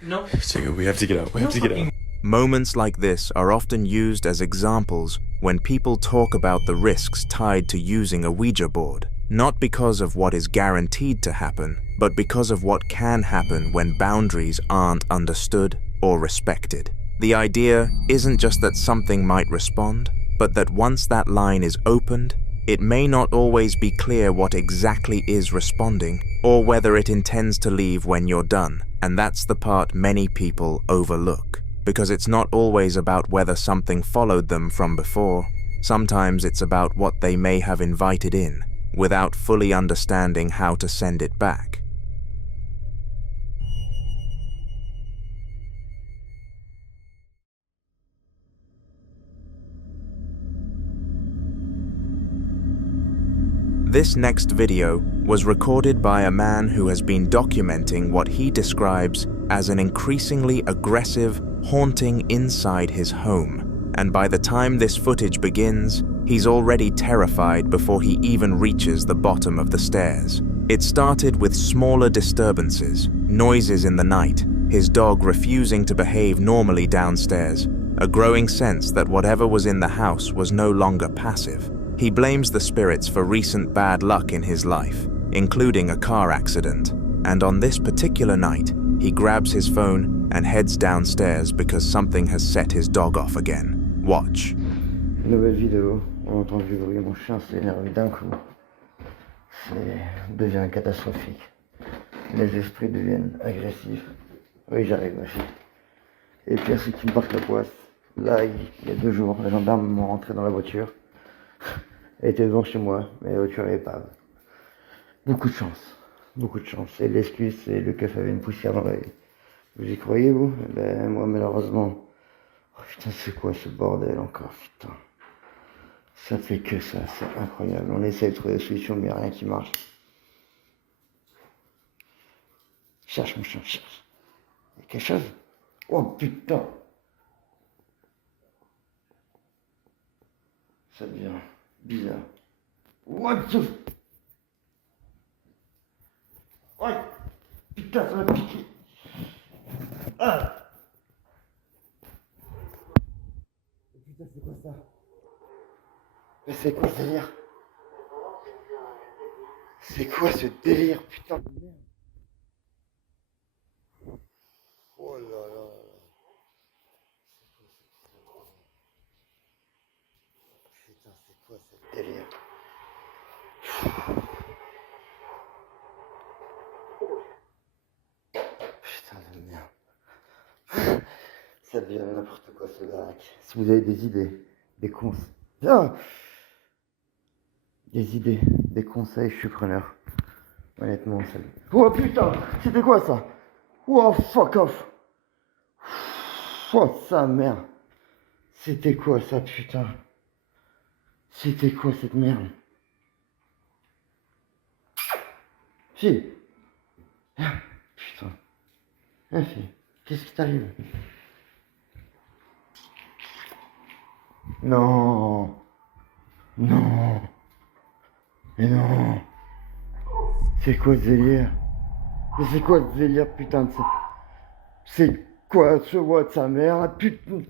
No. So we have to get out. We have to get out. Moments like this are often used as examples when people talk about the risks tied to using a Ouija board, not because of what is guaranteed to happen, but because of what can happen when boundaries aren't understood or respected. The idea isn't just that something might respond, but that once that line is opened, it may not always be clear what exactly is responding, or whether it intends to leave when you're done. And that's the part many people overlook, because it's not always about whether something followed them from before. Sometimes it's about what they may have invited in, without fully understanding how to send it back. This next video was recorded by a man who has been documenting what he describes as an increasingly aggressive haunting inside his home. And by the time this footage begins, he's already terrified before he even reaches the bottom of the stairs. It started with smaller disturbances, noises in the night, his dog refusing to behave normally downstairs, a growing sense that whatever was in the house was no longer passive. He blames the spirits for recent bad luck in his life, including a car accident, and on this particular night, he grabs his phone and heads downstairs because something has set his dog off again. Watch. Nouvelle vidéo, on entend du bruit, mon chien s'est énervé d'un coup. Devient catastrophique. Les esprits deviennent agressifs. Oui, j'arrive, ma fille. Et le pire, c'est qu'il me porte la poisse. Là, il y a 2 jours, les gendarmes m'ont rentré dans la voiture. Elle était devant chez moi, mais la voiture est épave. Beaucoup de chance. Beaucoup de chance. Et l'excuse, c'est le keuf avait une poussière dans l'œil. Vous y croyez, vous? Ben, moi, malheureusement. Oh putain, c'est quoi ce bordel encore, putain. Ça fait que ça, c'est incroyable. On essaie de trouver des solutions, mais rien qui marche. Cherche, mon chien, cherche. Il y a quelque chose? Oh putain! Ça devient bizarre. What the... Ouais! Putain, ça m'a piqué! Ah! Putain, c'est quoi ça? Mais c'est quoi ce délire? C'est quoi ce délire? Putain de merde! Oh là là! Putain, c'est quoi ce délire? Putain de merde. Ça devient n'importe quoi ce Barrack. Si vous avez des idées, des conseils. Ah, des idées, des conseils, je suis preneur. Honnêtement, ça. Oh putain, c'était quoi ça? Oh fuck off. Oh sa merde. C'était quoi ça, putain? C'était quoi cette merde? Fille. Ah, putain. Ah, fille. Qu'est-ce qui t'arrive? Non. Non. Mais non. C'est quoi ce délire? Mais c'est quoi ce délire, putain de ça? C'est quoi ce voix de sa mère, putain?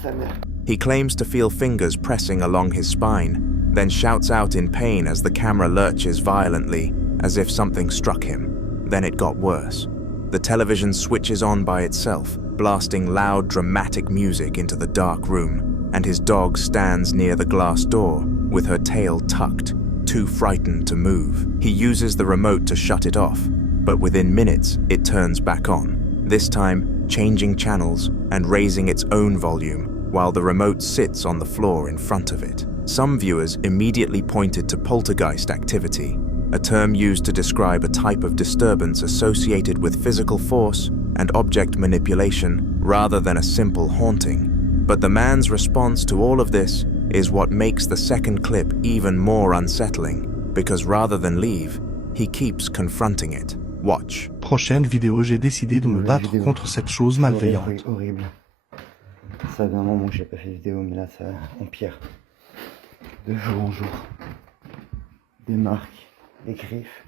Sa mère. He claims to feel fingers pressing along his spine, then shouts out in pain as the camera lurches violently, as if something struck him. Then it got worse. The television switches on by itself, blasting loud, dramatic music into the dark room, and his dog stands near the glass door, with her tail tucked, too frightened to move. He uses the remote to shut it off, but within minutes, it turns back on, this time changing channels and raising its own volume, while the remote sits on the floor in front of it. Some viewers immediately pointed to poltergeist activity, a term used to describe a type of disturbance associated with physical force and object manipulation rather than a simple haunting. But the man's response to all of this is what makes the second clip even more unsettling, because rather than leave, he keeps confronting it. Watch. Prochaine vidéo, j'ai décidé de me battre contre cette chose malveillante. Horrible. Ça fait un moment que j'ai pas fait de vidéo, mais là ça empire. De jour en jour. Des marques, des griffes.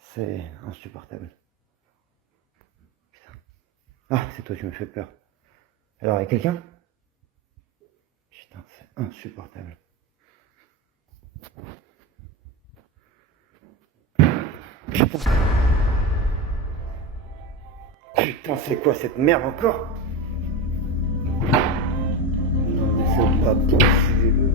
C'est insupportable. Putain. Ah, c'est toi qui me fais peur. Alors, il y a quelqu'un? Putain, c'est insupportable. Putain. Putain, c'est quoi cette merde encore? Non, mais c'est pas possible.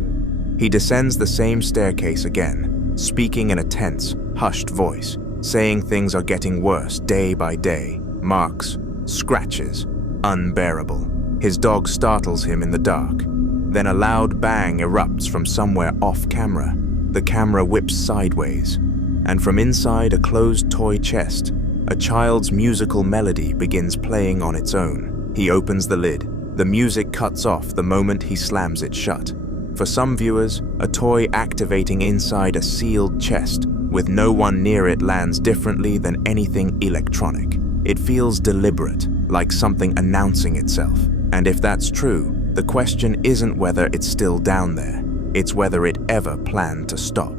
He descends the same staircase again, speaking in a tense, hushed voice, saying things are getting worse day by day. Marks, scratches, unbearable. His dog startles him in the dark. Then a loud bang erupts from somewhere off camera. The camera whips sideways, and from inside a closed toy chest, a child's musical melody begins playing on its own. He opens the lid. The music cuts off the moment he slams it shut. For some viewers, a toy activating inside a sealed chest with no one near it lands differently than anything electronic. It feels deliberate, like something announcing itself. And if that's true, the question isn't whether it's still down there, it's whether it ever planned to stop.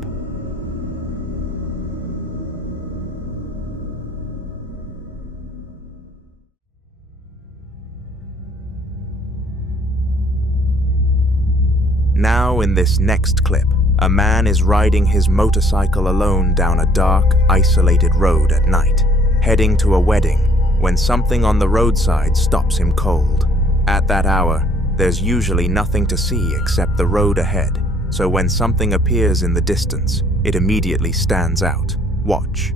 Now in this next clip, a man is riding his motorcycle alone down a dark, isolated road at night, heading to a wedding, when something on the roadside stops him cold. At that hour, there's usually nothing to see except the road ahead, so when something appears in the distance, it immediately stands out. Watch.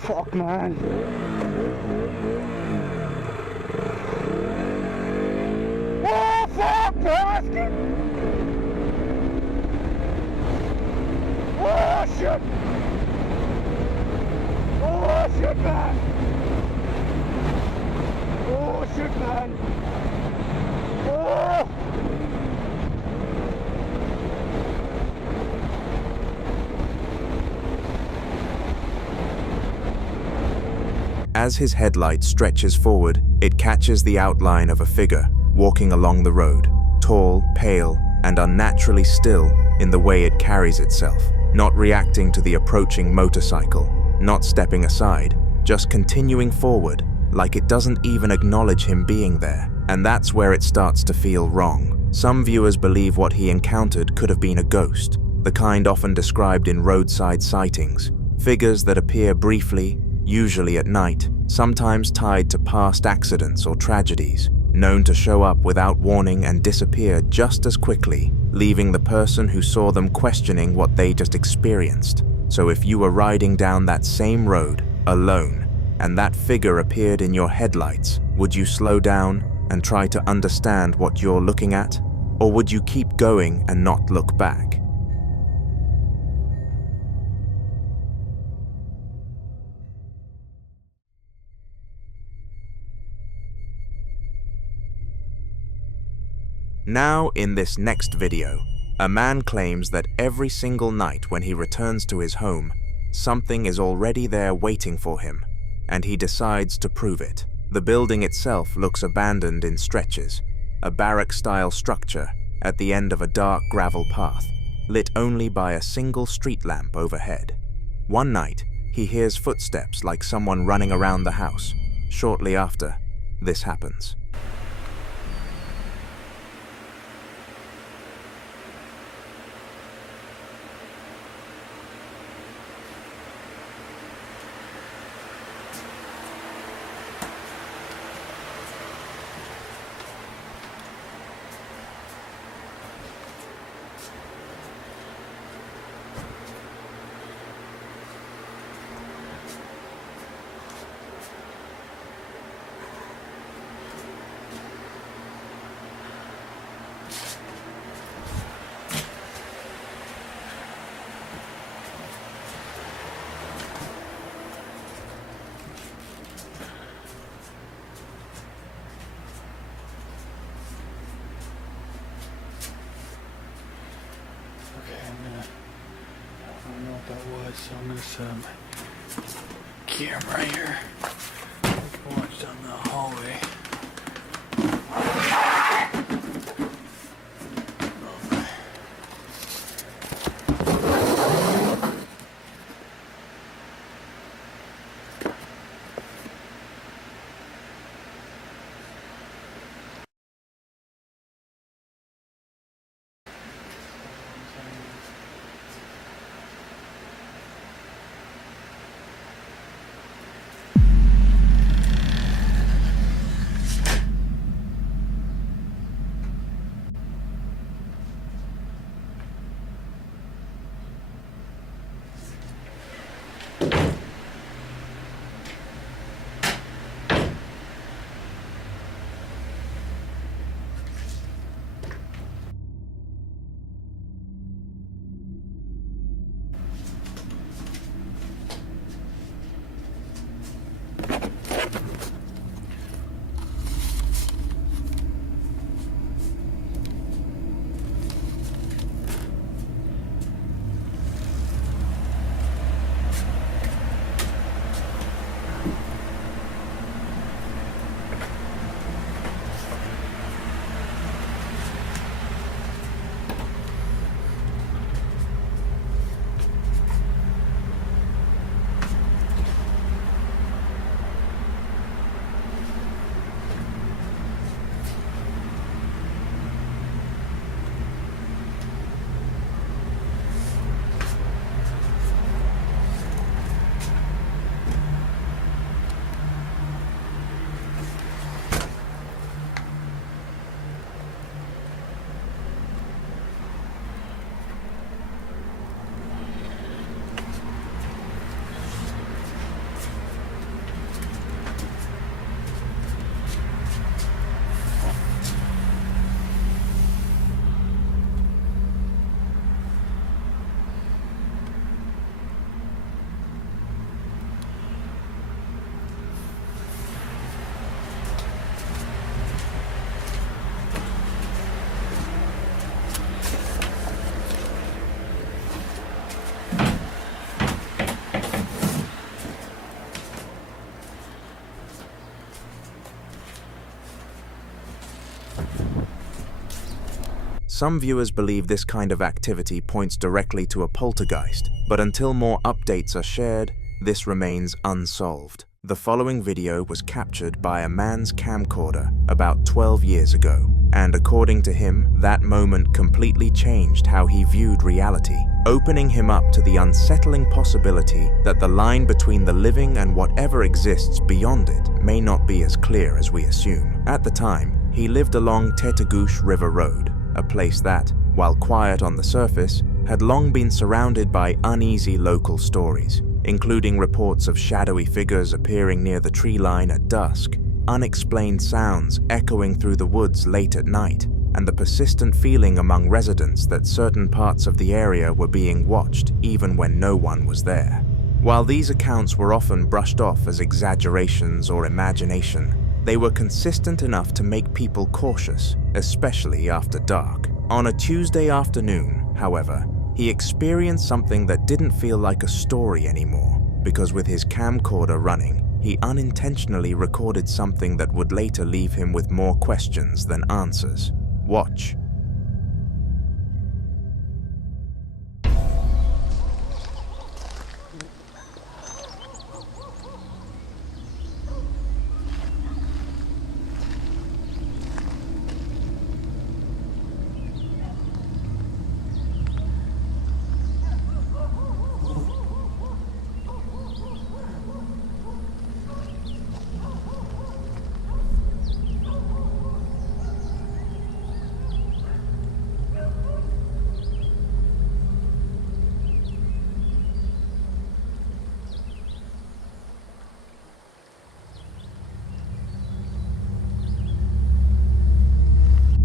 Fuck, man. Oh, fuck, bastard! Oh, shit! Oh, shit, man! Oh, shit, man! Oh! As his headlight stretches forward, it catches the outline of a figure walking along the road, tall, pale, and unnaturally still in the way it carries itself, not reacting to the approaching motorcycle, not stepping aside, just continuing forward, like it doesn't even acknowledge him being there. And that's where it starts to feel wrong. Some viewers believe what he encountered could have been a ghost, the kind often described in roadside sightings, figures that appear briefly, usually at night, sometimes tied to past accidents or tragedies, known to show up without warning and disappear just as quickly, leaving the person who saw them questioning what they just experienced. So if you were riding down that same road, alone, and that figure appeared in your headlights, would you slow down and try to understand what you're looking at? Or would you keep going and not look back? Now, in this next video, a man claims that every single night when he returns to his home, something is already there waiting for him, and he decides to prove it. The building itself looks abandoned in stretches, a barrack-style structure at the end of a dark gravel path, lit only by a single street lamp overhead. One night, he hears footsteps like someone running around the house. Shortly after, this happens. So I'm gonna set up my camera here. I can watch down the hallway. Some viewers believe this kind of activity points directly to a poltergeist, but until more updates are shared, this remains unsolved. The following video was captured by a man's camcorder about 12 years ago, and according to him, that moment completely changed how he viewed reality, opening him up to the unsettling possibility that the line between the living and whatever exists beyond it may not be as clear as we assume. At the time, he lived along Tetag River Road, a place that, while quiet on the surface, had long been surrounded by uneasy local stories, including reports of shadowy figures appearing near the tree line at dusk, unexplained sounds echoing through the woods late at night, and the persistent feeling among residents that certain parts of the area were being watched even when no one was there. While these accounts were often brushed off as exaggerations or imagination, they were consistent enough to make people cautious, especially after dark. On a Tuesday afternoon, however, he experienced something that didn't feel like a story anymore, because with his camcorder running, he unintentionally recorded something that would later leave him with more questions than answers. Watch.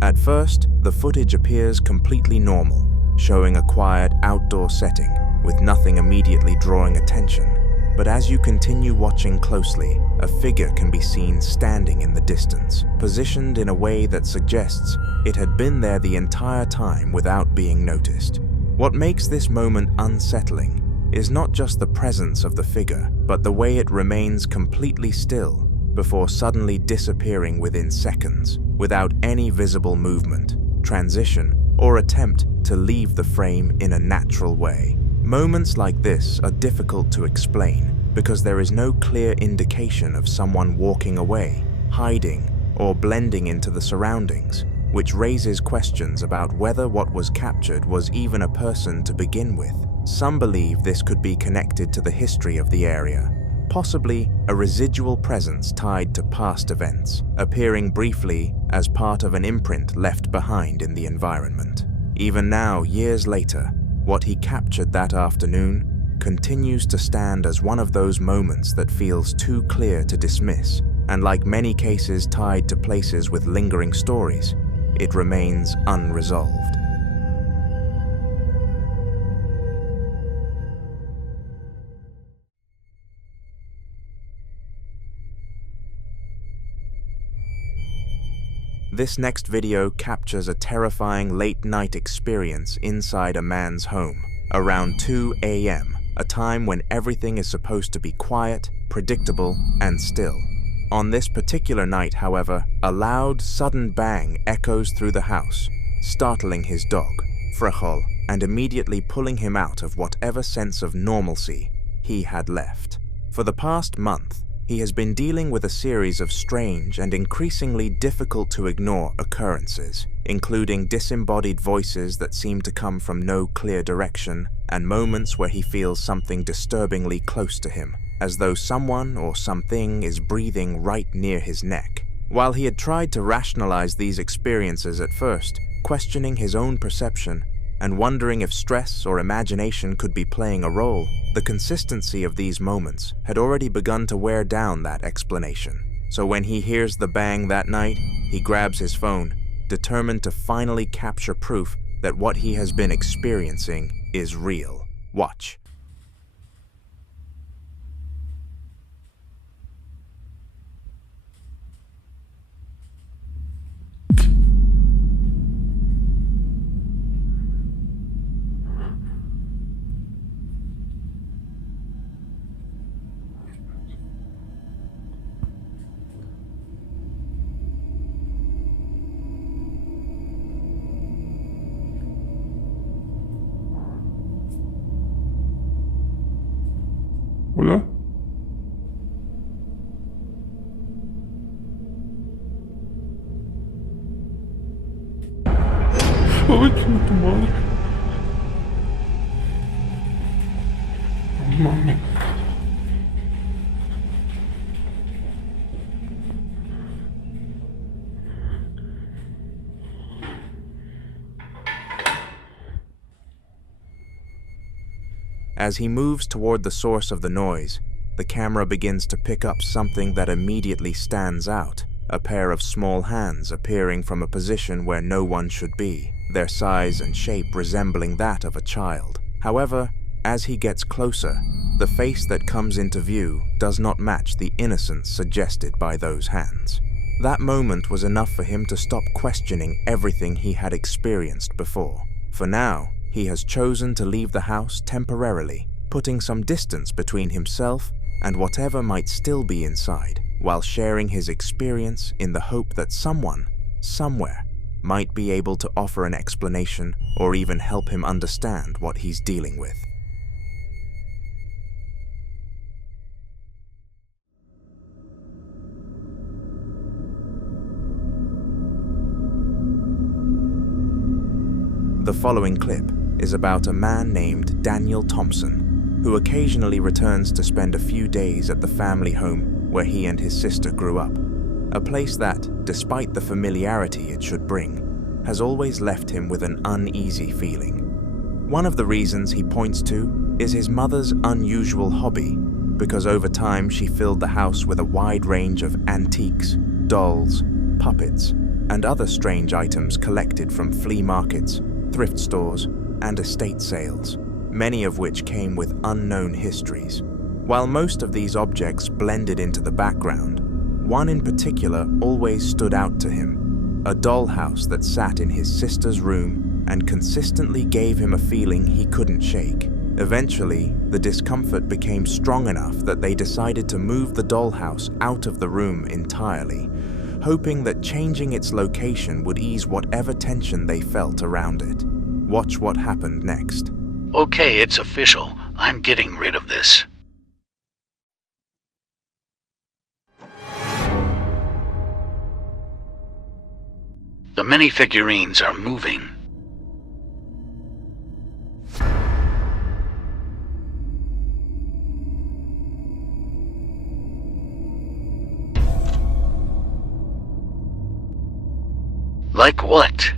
At first, the footage appears completely normal, showing a quiet outdoor setting with nothing immediately drawing attention. But as you continue watching closely, a figure can be seen standing in the distance, positioned in a way that suggests it had been there the entire time without being noticed. What makes this moment unsettling is not just the presence of the figure, but the way it remains completely still before suddenly disappearing within seconds, without any visible movement, transition, or attempt to leave the frame in a natural way. Moments like this are difficult to explain because there is no clear indication of someone walking away, hiding, or blending into the surroundings, which raises questions about whether what was captured was even a person to begin with. Some believe this could be connected to the history of the area, possibly a residual presence tied to past events, appearing briefly as part of an imprint left behind in the environment. Even now, years later, what he captured that afternoon continues to stand as one of those moments that feels too clear to dismiss, and like many cases tied to places with lingering stories, it remains unresolved. This next video captures a terrifying late-night experience inside a man's home, around 2 a.m., a time when everything is supposed to be quiet, predictable, and still. On this particular night, however, a loud, sudden bang echoes through the house, startling his dog, Frechel, and immediately pulling him out of whatever sense of normalcy he had left. For the past month, he has been dealing with a series of strange and increasingly difficult to ignore occurrences, including disembodied voices that seem to come from no clear direction, and moments where he feels something disturbingly close to him, as though someone or something is breathing right near his neck. While he had tried to rationalize these experiences at first, questioning his own perception, and wondering if stress or imagination could be playing a role, the consistency of these moments had already begun to wear down that explanation. So when he hears the bang that night, he grabs his phone, determined to finally capture proof that what he has been experiencing is real. Watch. Hola. Ay, chinga tu madre. No mames. As he moves toward the source of the noise, the camera begins to pick up something that immediately stands out, a pair of small hands appearing from a position where no one should be, their size and shape resembling that of a child. However, as he gets closer, the face that comes into view does not match the innocence suggested by those hands. That moment was enough for him to stop questioning everything he had experienced before. For now, he has chosen to leave the house temporarily, putting some distance between himself and whatever might still be inside, while sharing his experience in the hope that someone, somewhere, might be able to offer an explanation or even help him understand what he's dealing with. The following clip is about a man named Daniel Thompson, who occasionally returns to spend a few days at the family home where he and his sister grew up, a place that, despite the familiarity it should bring, has always left him with an uneasy feeling. One of the reasons he points to is his mother's unusual hobby, because over time she filled the house with a wide range of antiques, dolls, puppets, and other strange items collected from flea markets, thrift stores, and estate sales, many of which came with unknown histories. While most of these objects blended into the background, one in particular always stood out to him, a dollhouse that sat in his sister's room and consistently gave him a feeling he couldn't shake. Eventually, the discomfort became strong enough that they decided to move the dollhouse out of the room entirely, hoping that changing its location would ease whatever tension they felt around it. Watch what happened next. Okay, it's official. I'm getting rid of this. The mini figurines are moving. Like what?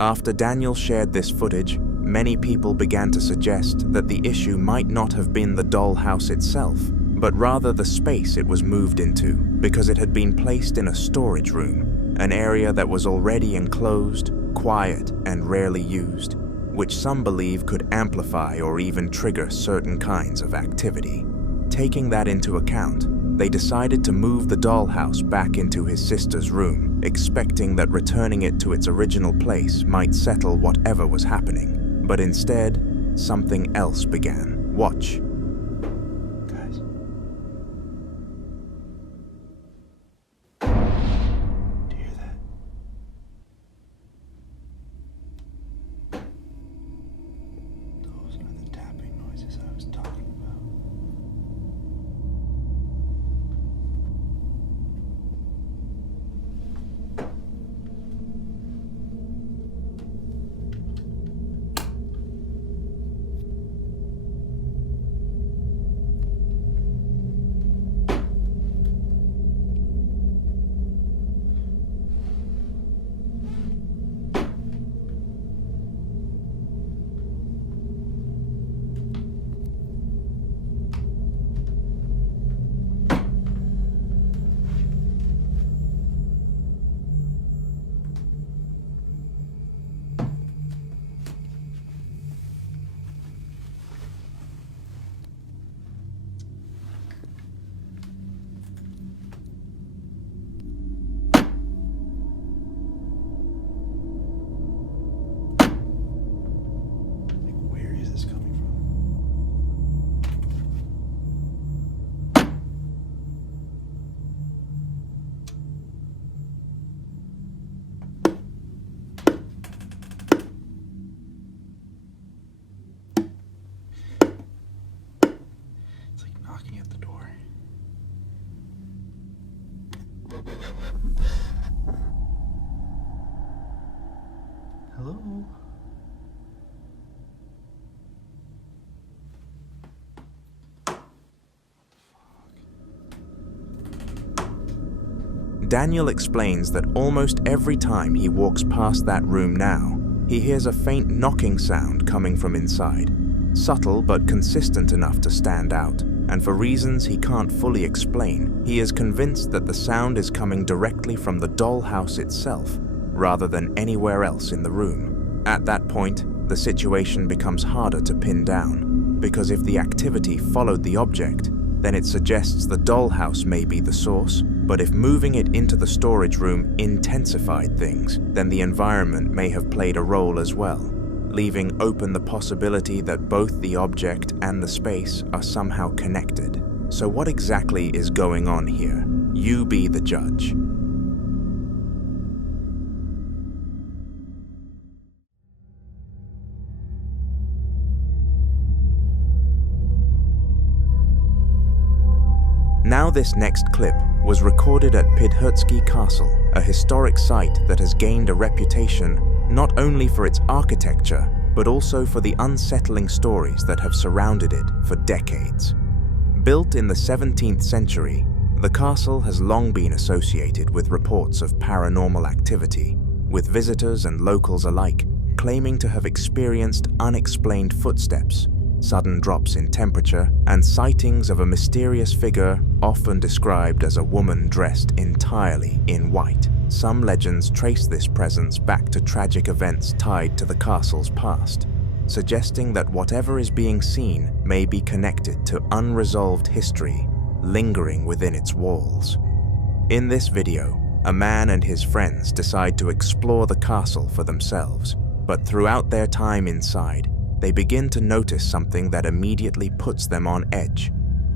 After Daniel shared this footage, many people began to suggest that the issue might not have been the dollhouse itself, but rather the space it was moved into, because it had been placed in a storage room, an area that was already enclosed, quiet, and rarely used, which some believe could amplify or even trigger certain kinds of activity. Taking that into account, they decided to move the dollhouse back into his sister's room, expecting that returning it to its original place might settle whatever was happening. But instead, something else began. Watch. Guys. Do you hear that? Those are the tapping noises I was talking about. Daniel explains that almost every time he walks past that room now, he hears a faint knocking sound coming from inside, subtle but consistent enough to stand out, and for reasons he can't fully explain, he is convinced that the sound is coming directly from the dollhouse itself, rather than anywhere else in the room. At that point, the situation becomes harder to pin down, because if the activity followed the object, then it suggests the dollhouse may be the source, but if moving it into the storage room intensified things, then the environment may have played a role as well, leaving open the possibility that both the object and the space are somehow connected. So what exactly is going on here? You be the judge. Now this next clip was recorded at Pidhutsky Castle, a historic site that has gained a reputation not only for its architecture, but also for the unsettling stories that have surrounded it for decades. Built in the 17th century, the castle has long been associated with reports of paranormal activity, with visitors and locals alike claiming to have experienced unexplained footsteps, sudden drops in temperature, and sightings of a mysterious figure often described as a woman dressed entirely in white. Some legends trace this presence back to tragic events tied to the castle's past, suggesting that whatever is being seen may be connected to unresolved history lingering within its walls. In this video, a man and his friends decide to explore the castle for themselves, but throughout their time inside, they begin to notice something that immediately puts them on edge,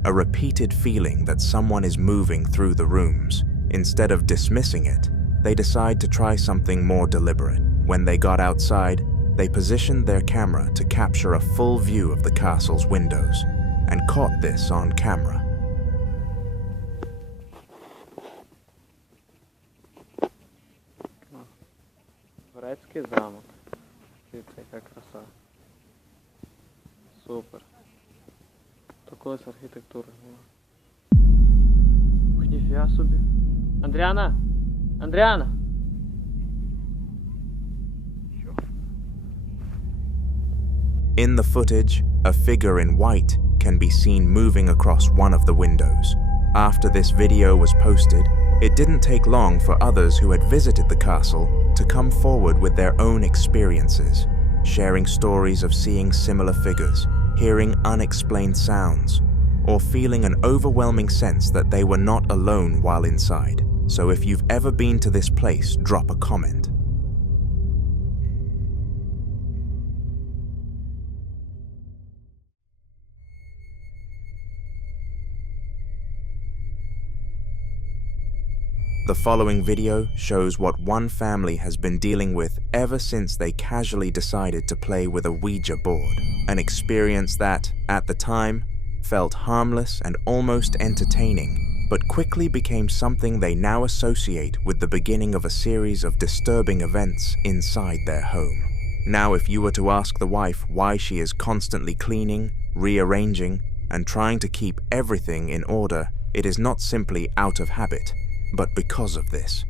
a repeated feeling that someone is moving through the rooms. Instead of dismissing it, they decide to try something more deliberate. When they got outside, they positioned their camera to capture a full view of the castle's windows, and caught this on camera. Турецкий замок. Дивіться, яка краса. Супер. Такої з архітектури нема. Ух, ніфіга собі. Андріана! Андріана! In the footage, a figure in white can be seen moving across one of the windows. After this video was posted, it didn't take long for others who had visited the castle to come forward with their own experiences, sharing stories of seeing similar figures, hearing unexplained sounds, or feeling an overwhelming sense that they were not alone while inside. So if you've ever been to this place, drop a comment. The following video shows what one family has been dealing with ever since they casually decided to play with a Ouija board, an experience that, at the time, felt harmless and almost entertaining, but quickly became something they now associate with the beginning of a series of disturbing events inside their home. Now, if you were to ask the wife why she is constantly cleaning, rearranging, and trying to keep everything in order, it is not simply out of habit, but because of this.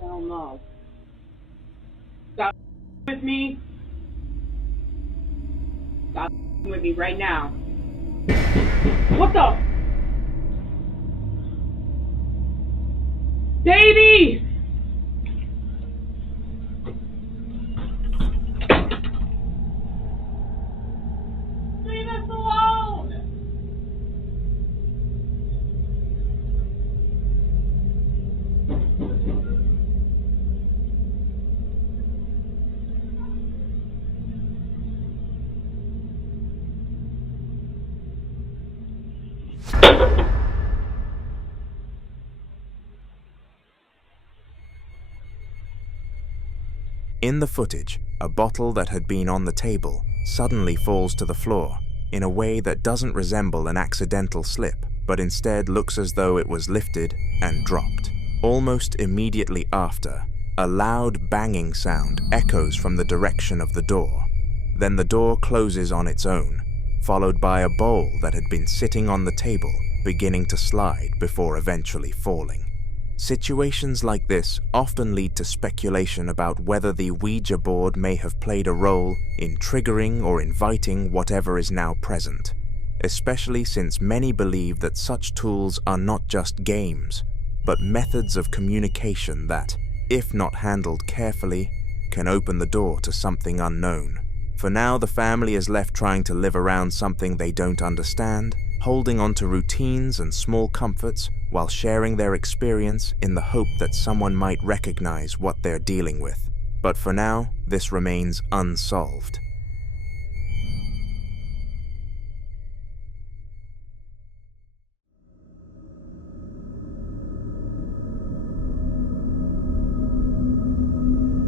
Hell no. Stop with me. Stop with me right now. What the? Baby! Leave us alone! In the footage, a bottle that had been on the table suddenly falls to the floor in a way that doesn't resemble an accidental slip, but instead looks as though it was lifted and dropped. Almost immediately after, a loud banging sound echoes from the direction of the door. Then the door closes on its own, followed by a bowl that had been sitting on the table beginning to slide before eventually falling. Situations like this often lead to speculation about whether the Ouija board may have played a role in triggering or inviting whatever is now present, especially since many believe that such tools are not just games, but methods of communication that, if not handled carefully, can open the door to something unknown. For now, the family is left trying to live around something they don't understand, holding on to routines and small comforts while sharing their experience in the hope that someone might recognize what they're dealing with. But for now, this remains unsolved.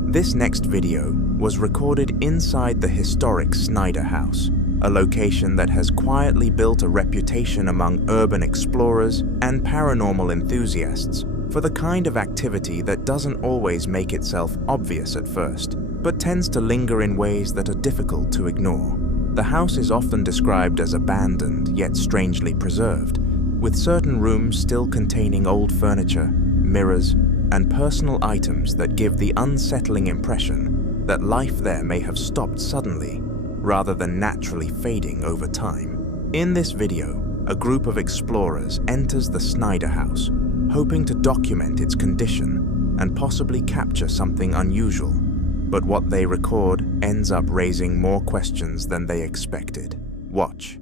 This next video was recorded inside the historic Snyder house, a location that has quietly built a reputation among urban explorers and paranormal enthusiasts for the kind of activity that doesn't always make itself obvious at first, but tends to linger in ways that are difficult to ignore. The house is often described as abandoned yet strangely preserved, with certain rooms still containing old furniture, mirrors, and personal items that give the unsettling impression that life there may have stopped suddenly, rather than naturally fading over time. In this video, a group of explorers enters the Snyder house, hoping to document its condition and possibly capture something unusual, but what they record ends up raising more questions than they expected. Watch.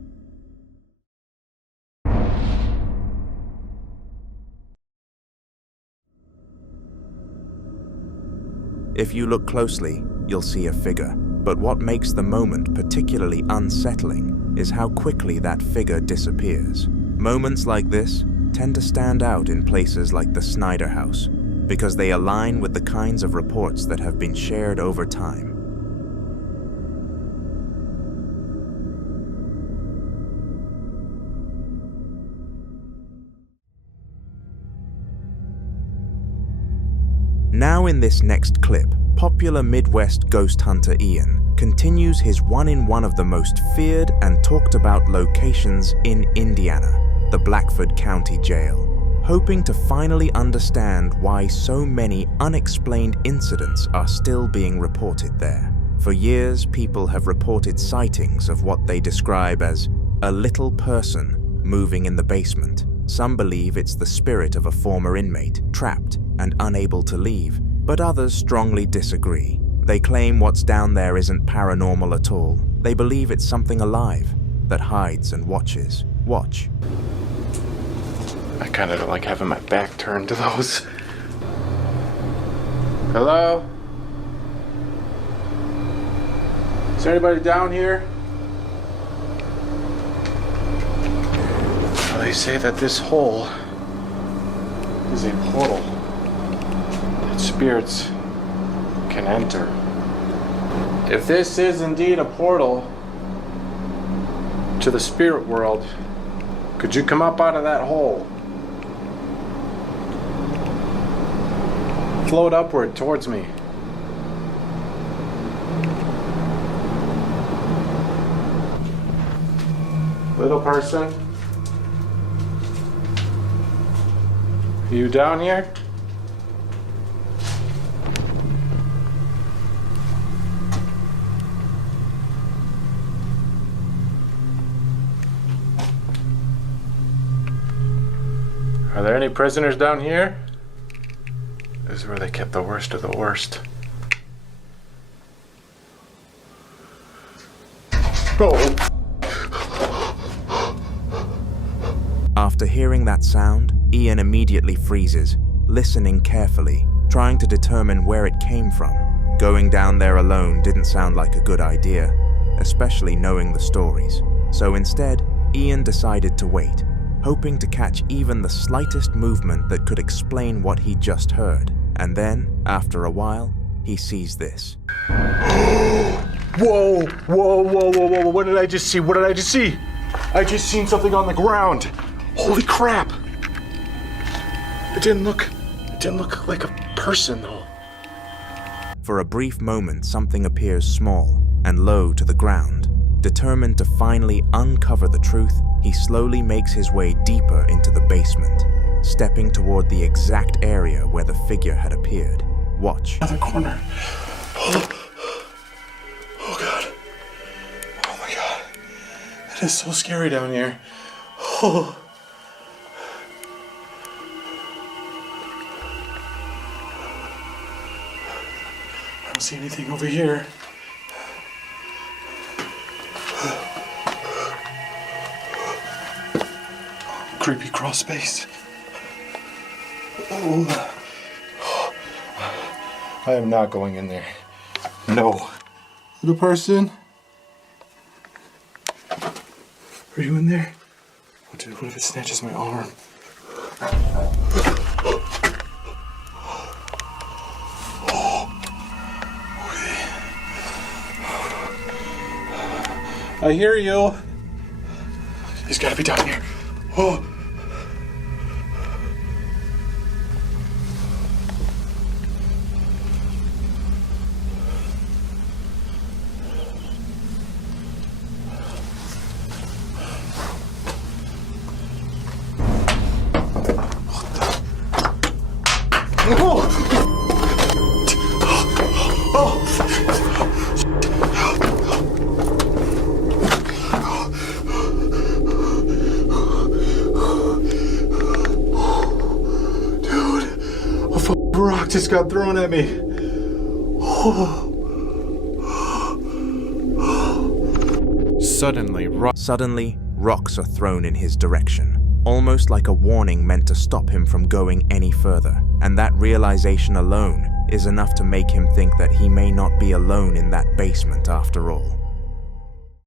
If you look closely, you'll see a figure, but what makes the moment particularly unsettling is how quickly that figure disappears. Moments like this tend to stand out in places like the Snyder house, because they align with the kinds of reports that have been shared over time. Now in this next clip, popular Midwest ghost hunter Ian continues his one in one of the most feared and talked about locations in Indiana, the Blackford County Jail, hoping to finally understand why so many unexplained incidents are still being reported there. For years, people have reported sightings of what they describe as a little person moving in the basement. Some believe it's the spirit of a former inmate, trapped and unable to leave, but others strongly disagree. They claim what's down there isn't paranormal at all. They believe it's something alive that hides and watches. Watch. I kind of don't like having my back turned to those. Hello? Is there anybody down here? Well, they say that this hole is a portal that spirits can enter. If this is indeed a portal to the spirit world, could you come up out of that hole? Float upward towards me. Little person? Are you down here? Are there any prisoners down here? This is where they kept the worst of the worst. Oh. After hearing that sound, Ian immediately freezes, listening carefully, trying to determine where it came from. Going down there alone didn't sound like a good idea, especially knowing the stories. So instead, Ian decided to wait, hoping to catch even the slightest movement that could explain what he just heard. And then, after a while, he sees this. Whoa, whoa, whoa, whoa, whoa, what did I just see? What did I just see? I just seen something on the ground. Holy crap! It didn't look like a person though. For a brief moment, something appears small and low to the ground. Determined to finally uncover the truth, he slowly makes his way deeper into the basement, stepping toward the exact area where the figure had appeared. Watch. Another corner. Oh God. Oh my God. It is so scary down here. Oh. I don't see anything over here. Creepy crawl space. Oh. I am not going in there. No. The person? Are you in there? What if it snatches my arm? I hear you. He's gotta be down here. Oh. Rock just got thrown at me. Suddenly, rocks are thrown in his direction, almost like a warning meant to stop him from going any further. And that realization alone is enough to make him think that he may not be alone in that basement after all.